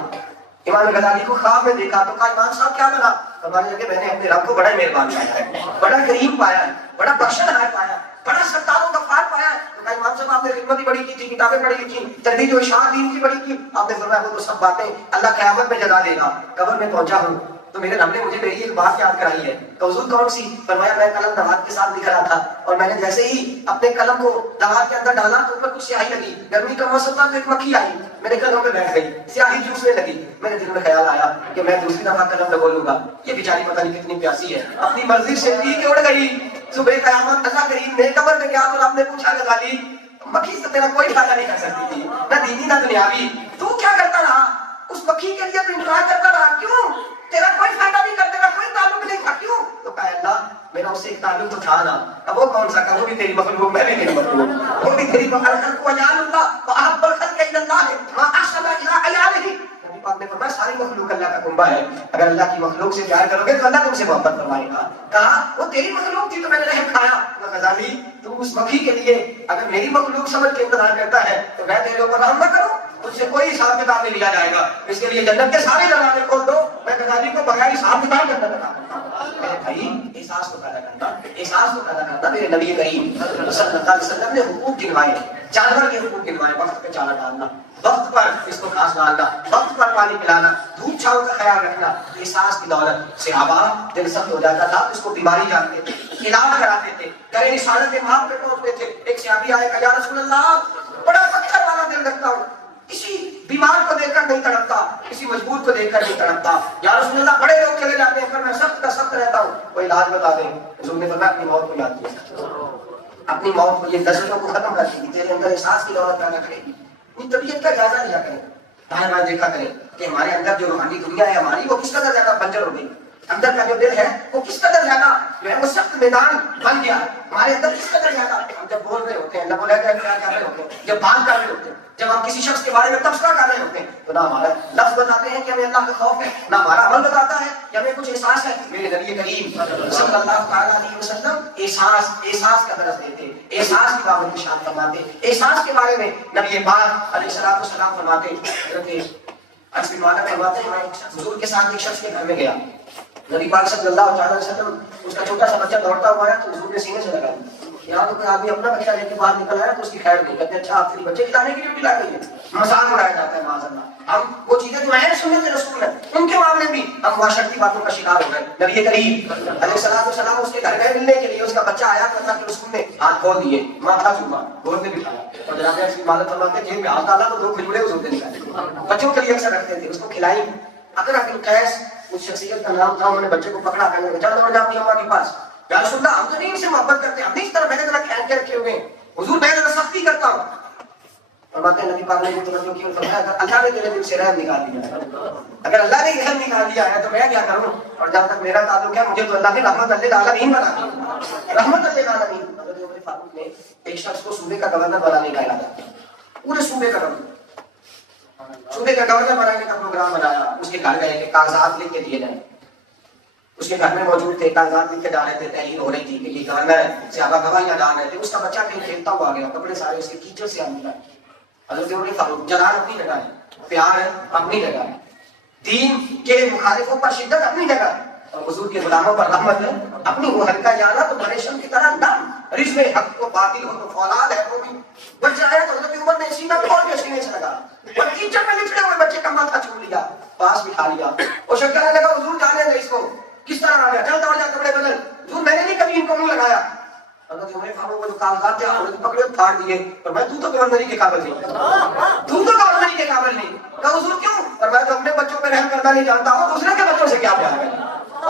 امام غزالی کو خواب میں دیکھا تو کہا امام صاحب کیا بنا؟ فرمانے لگے میں نے اپنے رب کو بڑا مہربان پایا ہے, بڑا کریم پایا ہے, بڑا بخشنہار پایا ہے, بڑا ستار و غفار پایا ہے. تو کہا امام صاحب آپ نے خدمت ہی بڑی کی تھی, کتابیں پڑھی تھی, تردید و اشاعت دین کی بڑی کی. آپ نے فرمایا وہ تو سب باتیں اللہ قیامت میں جزا دے گا. قبر میں پہنچا ہوں تو میرے رب نے مجھے میری ایک بات یاد کرائی ہے. تو حضور کون سی؟ فرمایا میں قلم دوات کے ساتھ لکھ رہا تھا, اور میں نے جیسے ہی اپنے قلم کو دوات کے اندر ڈالا تو اوپر کچھ سیاہی لگی, گرمی کا موسم تھا تو ایک مکھی آئی میرے قلم پہ بیٹھ گئی, سیاہی چوسنے لگی. میرے دل میں خیال آیا کہ میں دوسری دفعہ قلم لگو لوں گا, یہ بیچاری پتہ نہیں کتنی پیاسی ہے, اپنی مرضی سے پی کے اڑ گئی. صبح قیامت اللہ کریم نے قبر میں گیا تو آپ نے پوچھا غزالی مکھی سے تیرا کوئی فائدہ نہیں کر سکتی تھی, نہ دینی نہ دنیاوی, تو کیا کرتا رہا؟ اس مکھی کے لیے تو انتظار کرتا رہا, کیوں؟ تیرا کوئی فائدہ نہیں کرتا, تیرا کوئی تعلق نہیں تھا, کیوں؟ تو کہا اللہ میرا اس سے ایک تعلق تو تھا نا. اب وہ کون سا؟ وہ بھی تیری مخلوق, میں بھی تیری مخلوق, وہ بھی تیری مخلوق. وجعل اللہ واحب الخلق الى اللہ ما احسن الى عیاله. نبی پاک نے فرمایا ساری مخلوق اللہ کا کنبہ ہے, اگر اللہ کی مخلوق سے پیار کرو گے تو اللہ تم سے محبت فرمائے گا. کہا وہ تیری مخلوق تھی تو میں نے رحم کھایا. غزالی تم اس مکھی کے لیے اگر میری مخلوق سمجھ کے انتظار کرتا ہے تو میں تیرے اوپر رحم نہ کروں. مجھ سے کوئی حساب کتاب نہیں لیا جائے گا، اس کے لیے جنت کے سارے دروازے کھول دو، میں غزالی کو بغیر حساب کتاب کرنا لگا بھائی احساس کو پیدا کرنا، احساس کو پیدا کرنا۔ میرے نبی کریم صلی اللہ علیہ وسلم نے حقوق گنوائے، جانور کے حقوق گنوائے، وقت پہ چارہ ڈالنا، وقت پر اس کو گھاس ڈالنا، وقت پر پانی پلانا، دھوپ چھاؤں کا خیال رکھنا، احساس کی دولت۔ صحابہ دل سخت ہو جاتا تھا اس کو بیماری جانتے تھے، علاج کراتے تھے، کرے رسالت ماں پہ پہنچتے تھے۔ ایک صحابی آئے کہا یا رسول اللہ بڑا پتھر والا دل رکھتا ہوں، کسی بیمار کو دیکھ کر نہیں تڑپتا، کسی مجبور کو دیکھ کر نہیں تڑپتا، یا رسول اللہ بڑے لوگ چلے جاتے ہیں پر میں سخت کا سخت رہتا ہوں، کوئی علاج بتا دیں۔ حضور نے فرمایا اپنی موت کو یاد کیا، اپنی موت کو، یہ لذتوں کو ختم کر دی، تیرے اندر احساس کی دولت پیدا کرے گی۔ اپنی طبیعت کا جائزہ لیا کریں، دائیں بائیں دیکھا کریں کہ ہمارے اندر جو روحانی دنیا ہے ہماری وہ کس قدر زیادہ بنجر ہو گئی، اندر کا جو دل ہے وہ کس قدر زیادہ جو ہے وہ سخت میدان بن گیا ہے ہمارے اندر، کس قدر زیادہ ہم جب بول رہے ہوتے ہیں اللہ بولا کیا کر رہے ہوتے ہیں، جب بات کر رہے ہوتے ہیں، جب ہم کسی شخص کے بارے میں تبصرہ کر رہے ہوتے ہیں تو نہ ہمارا لفظ بتاتے ہیں کہ ہمیں اللہ کا خوف ہے، نہ ہمارا عمل بتاتا ہے کہ ہمیں کچھ احساس ہے۔ میرے نبی کریم صلی اللہ تعالیٰ علیہ وسلم احساس کا درس دیتے، احساس کی بابت نشان فرماتے، احساس کے بارے میں نبی پاک علیہ السلام فرماتے۔ حضرت مولانا فرماتے ہیں میں حضور کے ساتھ ایک شخص کے گھر میں گیا، نبی پاک صلی اللہ علیہ وسلم اس کا چھوٹا سا بچہ دوڑتا ہوا ہے تو حضور نے سینے سے لگا یہاں تو کوئی آدمی اپنا بچہ لے کے باہر نکل آیا تو اس کی خیر نہیں کہتے اچھا آپ کے بچے کھلانے کی ڈیوٹی لا گئی ہے، مذاق اڑایا جاتا ہے معاذ اللہ۔ ہم وہ چیزیں جو ہیں سنت رسول ہے ان کے معاملے بھی ہم معاشرتی باتوں کا شکار ہو گئے۔ نبی کریم علیہ السلام اس کے گھر گئے ملنے کے لیے، اس کا بچہ آیا تو اللہ کے رسول نے ہاتھ کھول دیے، ماتھا چوما، گود میں بٹھایا اور جناب ایسی مالت فرماتے جیب میں ہاتھ ڈالا تو دو کھجورے حضور نے نکالے، بچوں کے لیے اکثر رکھتے تھے، اس کو کھلائی۔ اگر ابن قیس اس شخصیت کا نام تھا، انہوں نے بچے کو پکڑا کر چل دوڑ جا اپنی اماں کے پاس، یا رسول اللہ ہم تو نہیں ان سے محبت کرتے، ہم نہیں اس طرح میں نے ذرا کھینچ کے رکھے ہوئے ہیں حضور، میں ذرا سختی کرتا ہوں۔ فرماتے ہیں نبی پاک نے توجہ کی، فرمایا اگر اللہ نے تیرے دل سے رحم نکال دیا، اگر اللہ نے رحم نکال دیا ہے تو میں کیا کروں، اور جہاں تک میرا تعلق ہے مجھے تو اللہ نے رحمت للعالمین بنا دی، رحمت للعالمین۔ حضرت عمر فاروق نے ایک شخص کو صوبے کا گورنر بنانے کا ارادہ، پورے صوبے کا گورنر بنانے کا پروگرام بنایا، اس کے گھر گئے کہ کاغذات لکھ کے دیے جائیں، اس کے گھر میں موجود تھے، کاغذات لکھ کے ڈال رہے تھے، تحریر ہو رہی تھی کہ یہ گورنر ہے، صحابہ گواہیاں ڈال رہے تھے، اس کا بچہ کہیں کھیلتا ہوا گیا، کپڑے سارے اس کے کیچڑ سے آنے لگے۔ حضرت عمر فاروق جلال اپنی جگہ ہے، پیار ہے اپنی جگہ ہے، دین کے مخالفوں پر شدت اپنی جگہ ہے، اور حضور کے غلاموں پر رحمت ہے اپنی، وہ ہلکا جانا تو پریشان کی طرح نرم، رزق حق کو باطل ہو تو فولاد ہے وہ بھی بچ جائے، تو حضرت عمر نے سینہ کھول کے سینے سے لگا اور کیچڑ میں لکھے ہوئے بچے کا ماتھا چھو لیا، پاس بٹھا لیا، اور شک کرنے لگا حضور جانے دے اس کو، کس طرح آ گیا، چل دوڑ جا کپڑے بدل، حضور میں نے نہیں کبھی ان کو منہ لگایا۔ حضرت عمر فاروق کو جو کاغذات تھے انہوں نے پکڑے پھاڑ دیے، اور میں تو گورنری کے قابل نہیں، تو گورنری کے قابل نہیں۔ کہا حضور کیوں؟ اور میں تو اپنے بچوں پہ رحم کرنا نہیں جانتا ہوں، دوسرے کے بچوں سے کیا پیار ہے،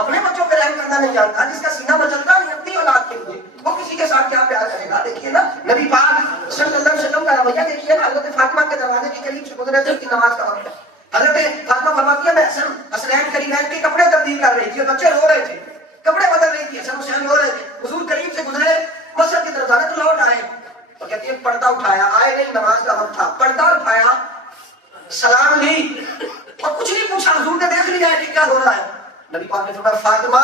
اپنے بچوں پہ رحم کرنا نہیں جانتا، جس کا سینہ مچلتا نہیں اپنی اولاد کے لیے وہ کسی کے ساتھ کیا پیار کرے گا۔ دیکھیے نا نبی پاک صلی اللہ علیہ وسلم کا رویہ دیکھیے نا، حضرت فاطمہ کے دروازے کے قریب سے گزرے تھے، نماز کا وقت ہے، حضرت فاطمہ فرماتی ہے میں حسنین قریبین کے کپڑے تبدیل کر رہی تھی اور بچے رو رہے تھے، کپڑے بدل رہی تھی، حسن حسین رو رہے تھے، حضور قریب سے گزرے مسجد کی طرف جانے تو لوٹ آئے اور کہتی ہے پردہ اٹھایا، آئے نہیں، نماز کا وقت تھا، پردہ اٹھایا، سلام لی اور کچھ نہیں پوچھا، حضور نے دیکھ لیا ہے کہ کیا ہو رہا ہے۔ نبی پاک نے فرمایا فاطمہ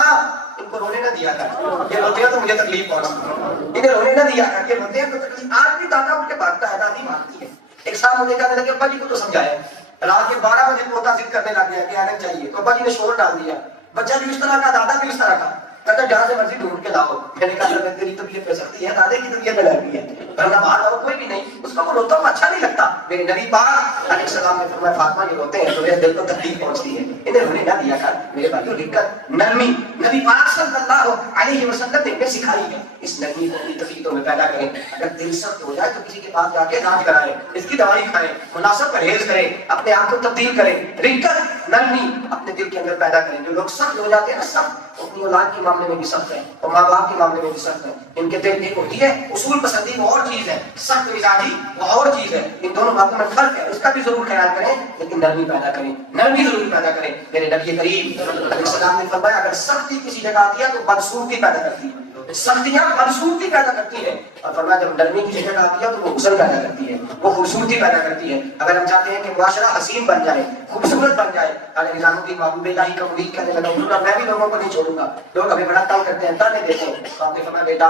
ان کو رونے نہ دیا کر، یہ روتے ہیں تو مجھے تکلیف پہنچتی، انہیں رونے نہ دیا کر، یہ روتے ہیں تو تکلیف۔ آج بھی دادا ان کے بھاگتا ہے، دادی بھاگتی ہے۔ ایک سال مجھے کہنے لگے ابا جی کو تو سمجھایا، رات کے 12 بجے پوتا ضد کرنے لگ گیا کہ آنا چاہیے، تو ابا جی نے شور ڈال دیا، بچہ بھی اس طرح کا دادا بھی اس طرح کا، کہتا جہاں سے مرضی ڈھونڈ کے لاؤ۔ میں نے کہا اگر تیری طبیعت پہ سکتی ہے، دادے کی طبیعت الگ بھی ہے، ورنہ باہر اور کوئی بھی نہیں، اس کو وہ روتا ہوا اچھا نہیں لگتا۔ میرے نبی پاک علیہ السلام نے فرمایا فاطمہ یہ روتے ہیں تو میرے دل کو تکلیف پہنچتی ہے، انہیں رونے نہ دیا کر۔ میرے بھائیو رقت، نرمی نبی پاک صلی اللہ علیہ وسلم نے ہمیں سکھائی ہے، اس نرمی کو اپنی طبیعتوں میں پیدا کریں۔ اگر دل سخت ہو جائے تو کسی کے پاس جا کے علاج کرائیں، اس کی دوائی کھائیں، مناسب پرہیز کریں، اپنے آپ کو تبدیل کریں، رقت نرمی اپنے دل کے اندر پیدا کریں۔ جو لوگ سخت ہو جاتے ہیں نا، سخت اپنی اولاد کے معاملے میں بھی سخت ہے اور ماں باپ کے معاملے میں بھی سخت ہے، ان کے دل ایک ہوتی ہے اصول پسندی وہ اور چیز ہے، سخت مزاجی وہ اور چیز ہے، ان دونوں باتوں میں فرق ہے، اس کا بھی ضرور خیال کریں، لیکن نرمی پیدا کریں، نرمی ضرور پیدا کریں۔ میرے نبی کریم علیہ السلام نے فرمایا اگر سختی کسی جگہ آتی ہے تو بدصورتی پیدا کرتی ہے، سختیاں بدصورتی پیدا کرتی ہے، اور فرمایا جب نرمی کسی جگہ آتی ہے تو وہ حسن پیدا کرتی ہے، وہ خوبصورتی پیدا کرتی ہے۔ اگر ہم چاہتے ہیں کہ معاشرہ حسین بن جائے، خوبصورت بن جائے، نظام الدین محبوب الہی کا مرید کہنے لگا میں بھی لوگوں کو نہیں چھوڑوں گا، لوگ ہمیں بڑا تنگ کرتے ہیں، تانے دیتے ہیں، تو آپ نے فرمایا بیٹا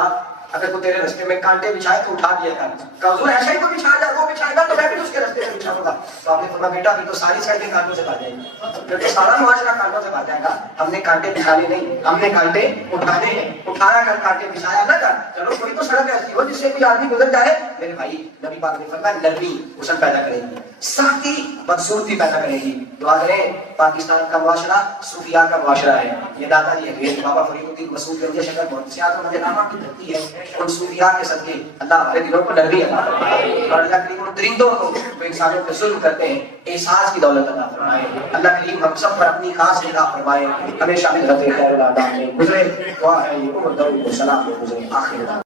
اگر کوئی تیرے رستے میں کانٹے بچھائے تو اٹھا دیا کر، حضور ایسا ہی کوئی بچھا جائے، وہ بچھائے گا تو میں بھی اس کے رستے میں بچھاؤں گا۔ تو آپ نے فرمایا بیٹا پھر تو ساری سڑکیں کانٹوں سے بھر جائیں گی، پھر تو سارا معاشرہ کانٹوں سے بھر جائے گا. ہم نے کانٹے بچھانے نہیں، ہم نے کانٹے اٹھانے ہیں. اٹھایا کر کانٹے بچھایا نہ کر. چلو کوئی تو سڑک ایسی ہو جس سے کوئی آدمی گزر جائے. میرے بھائی نبی پاک نے فرمایا نرمی حسن پیدا کرے گی، سختی بدسورتی پیدا کرے گی. دعا کریں پاکستان کا معاشرہ صوفیاء کا معاشرہ ہے. یہ دادا جی انگریز بابا فرید الدین مسعود کی شکل بہت سیاست مجھے نامہ کی دھرتی ہے. ان صوفیاء کے صدقے اللہ ہمارے دلوں کو نرمی عطا فرمائے، اور اللہ کریم ان درندوں کو جو انسانوں پہ ظلم کرتے ہیں احساس کی دولت عطا فرمائے. اللہ کریم ہم سب پر اپنی خاص نگاہ فرمائے. ہمیشہ حضرت خیر العالم میں گزرے. دعا ہے یہ عمر درود و سلام میں گزرے. آخر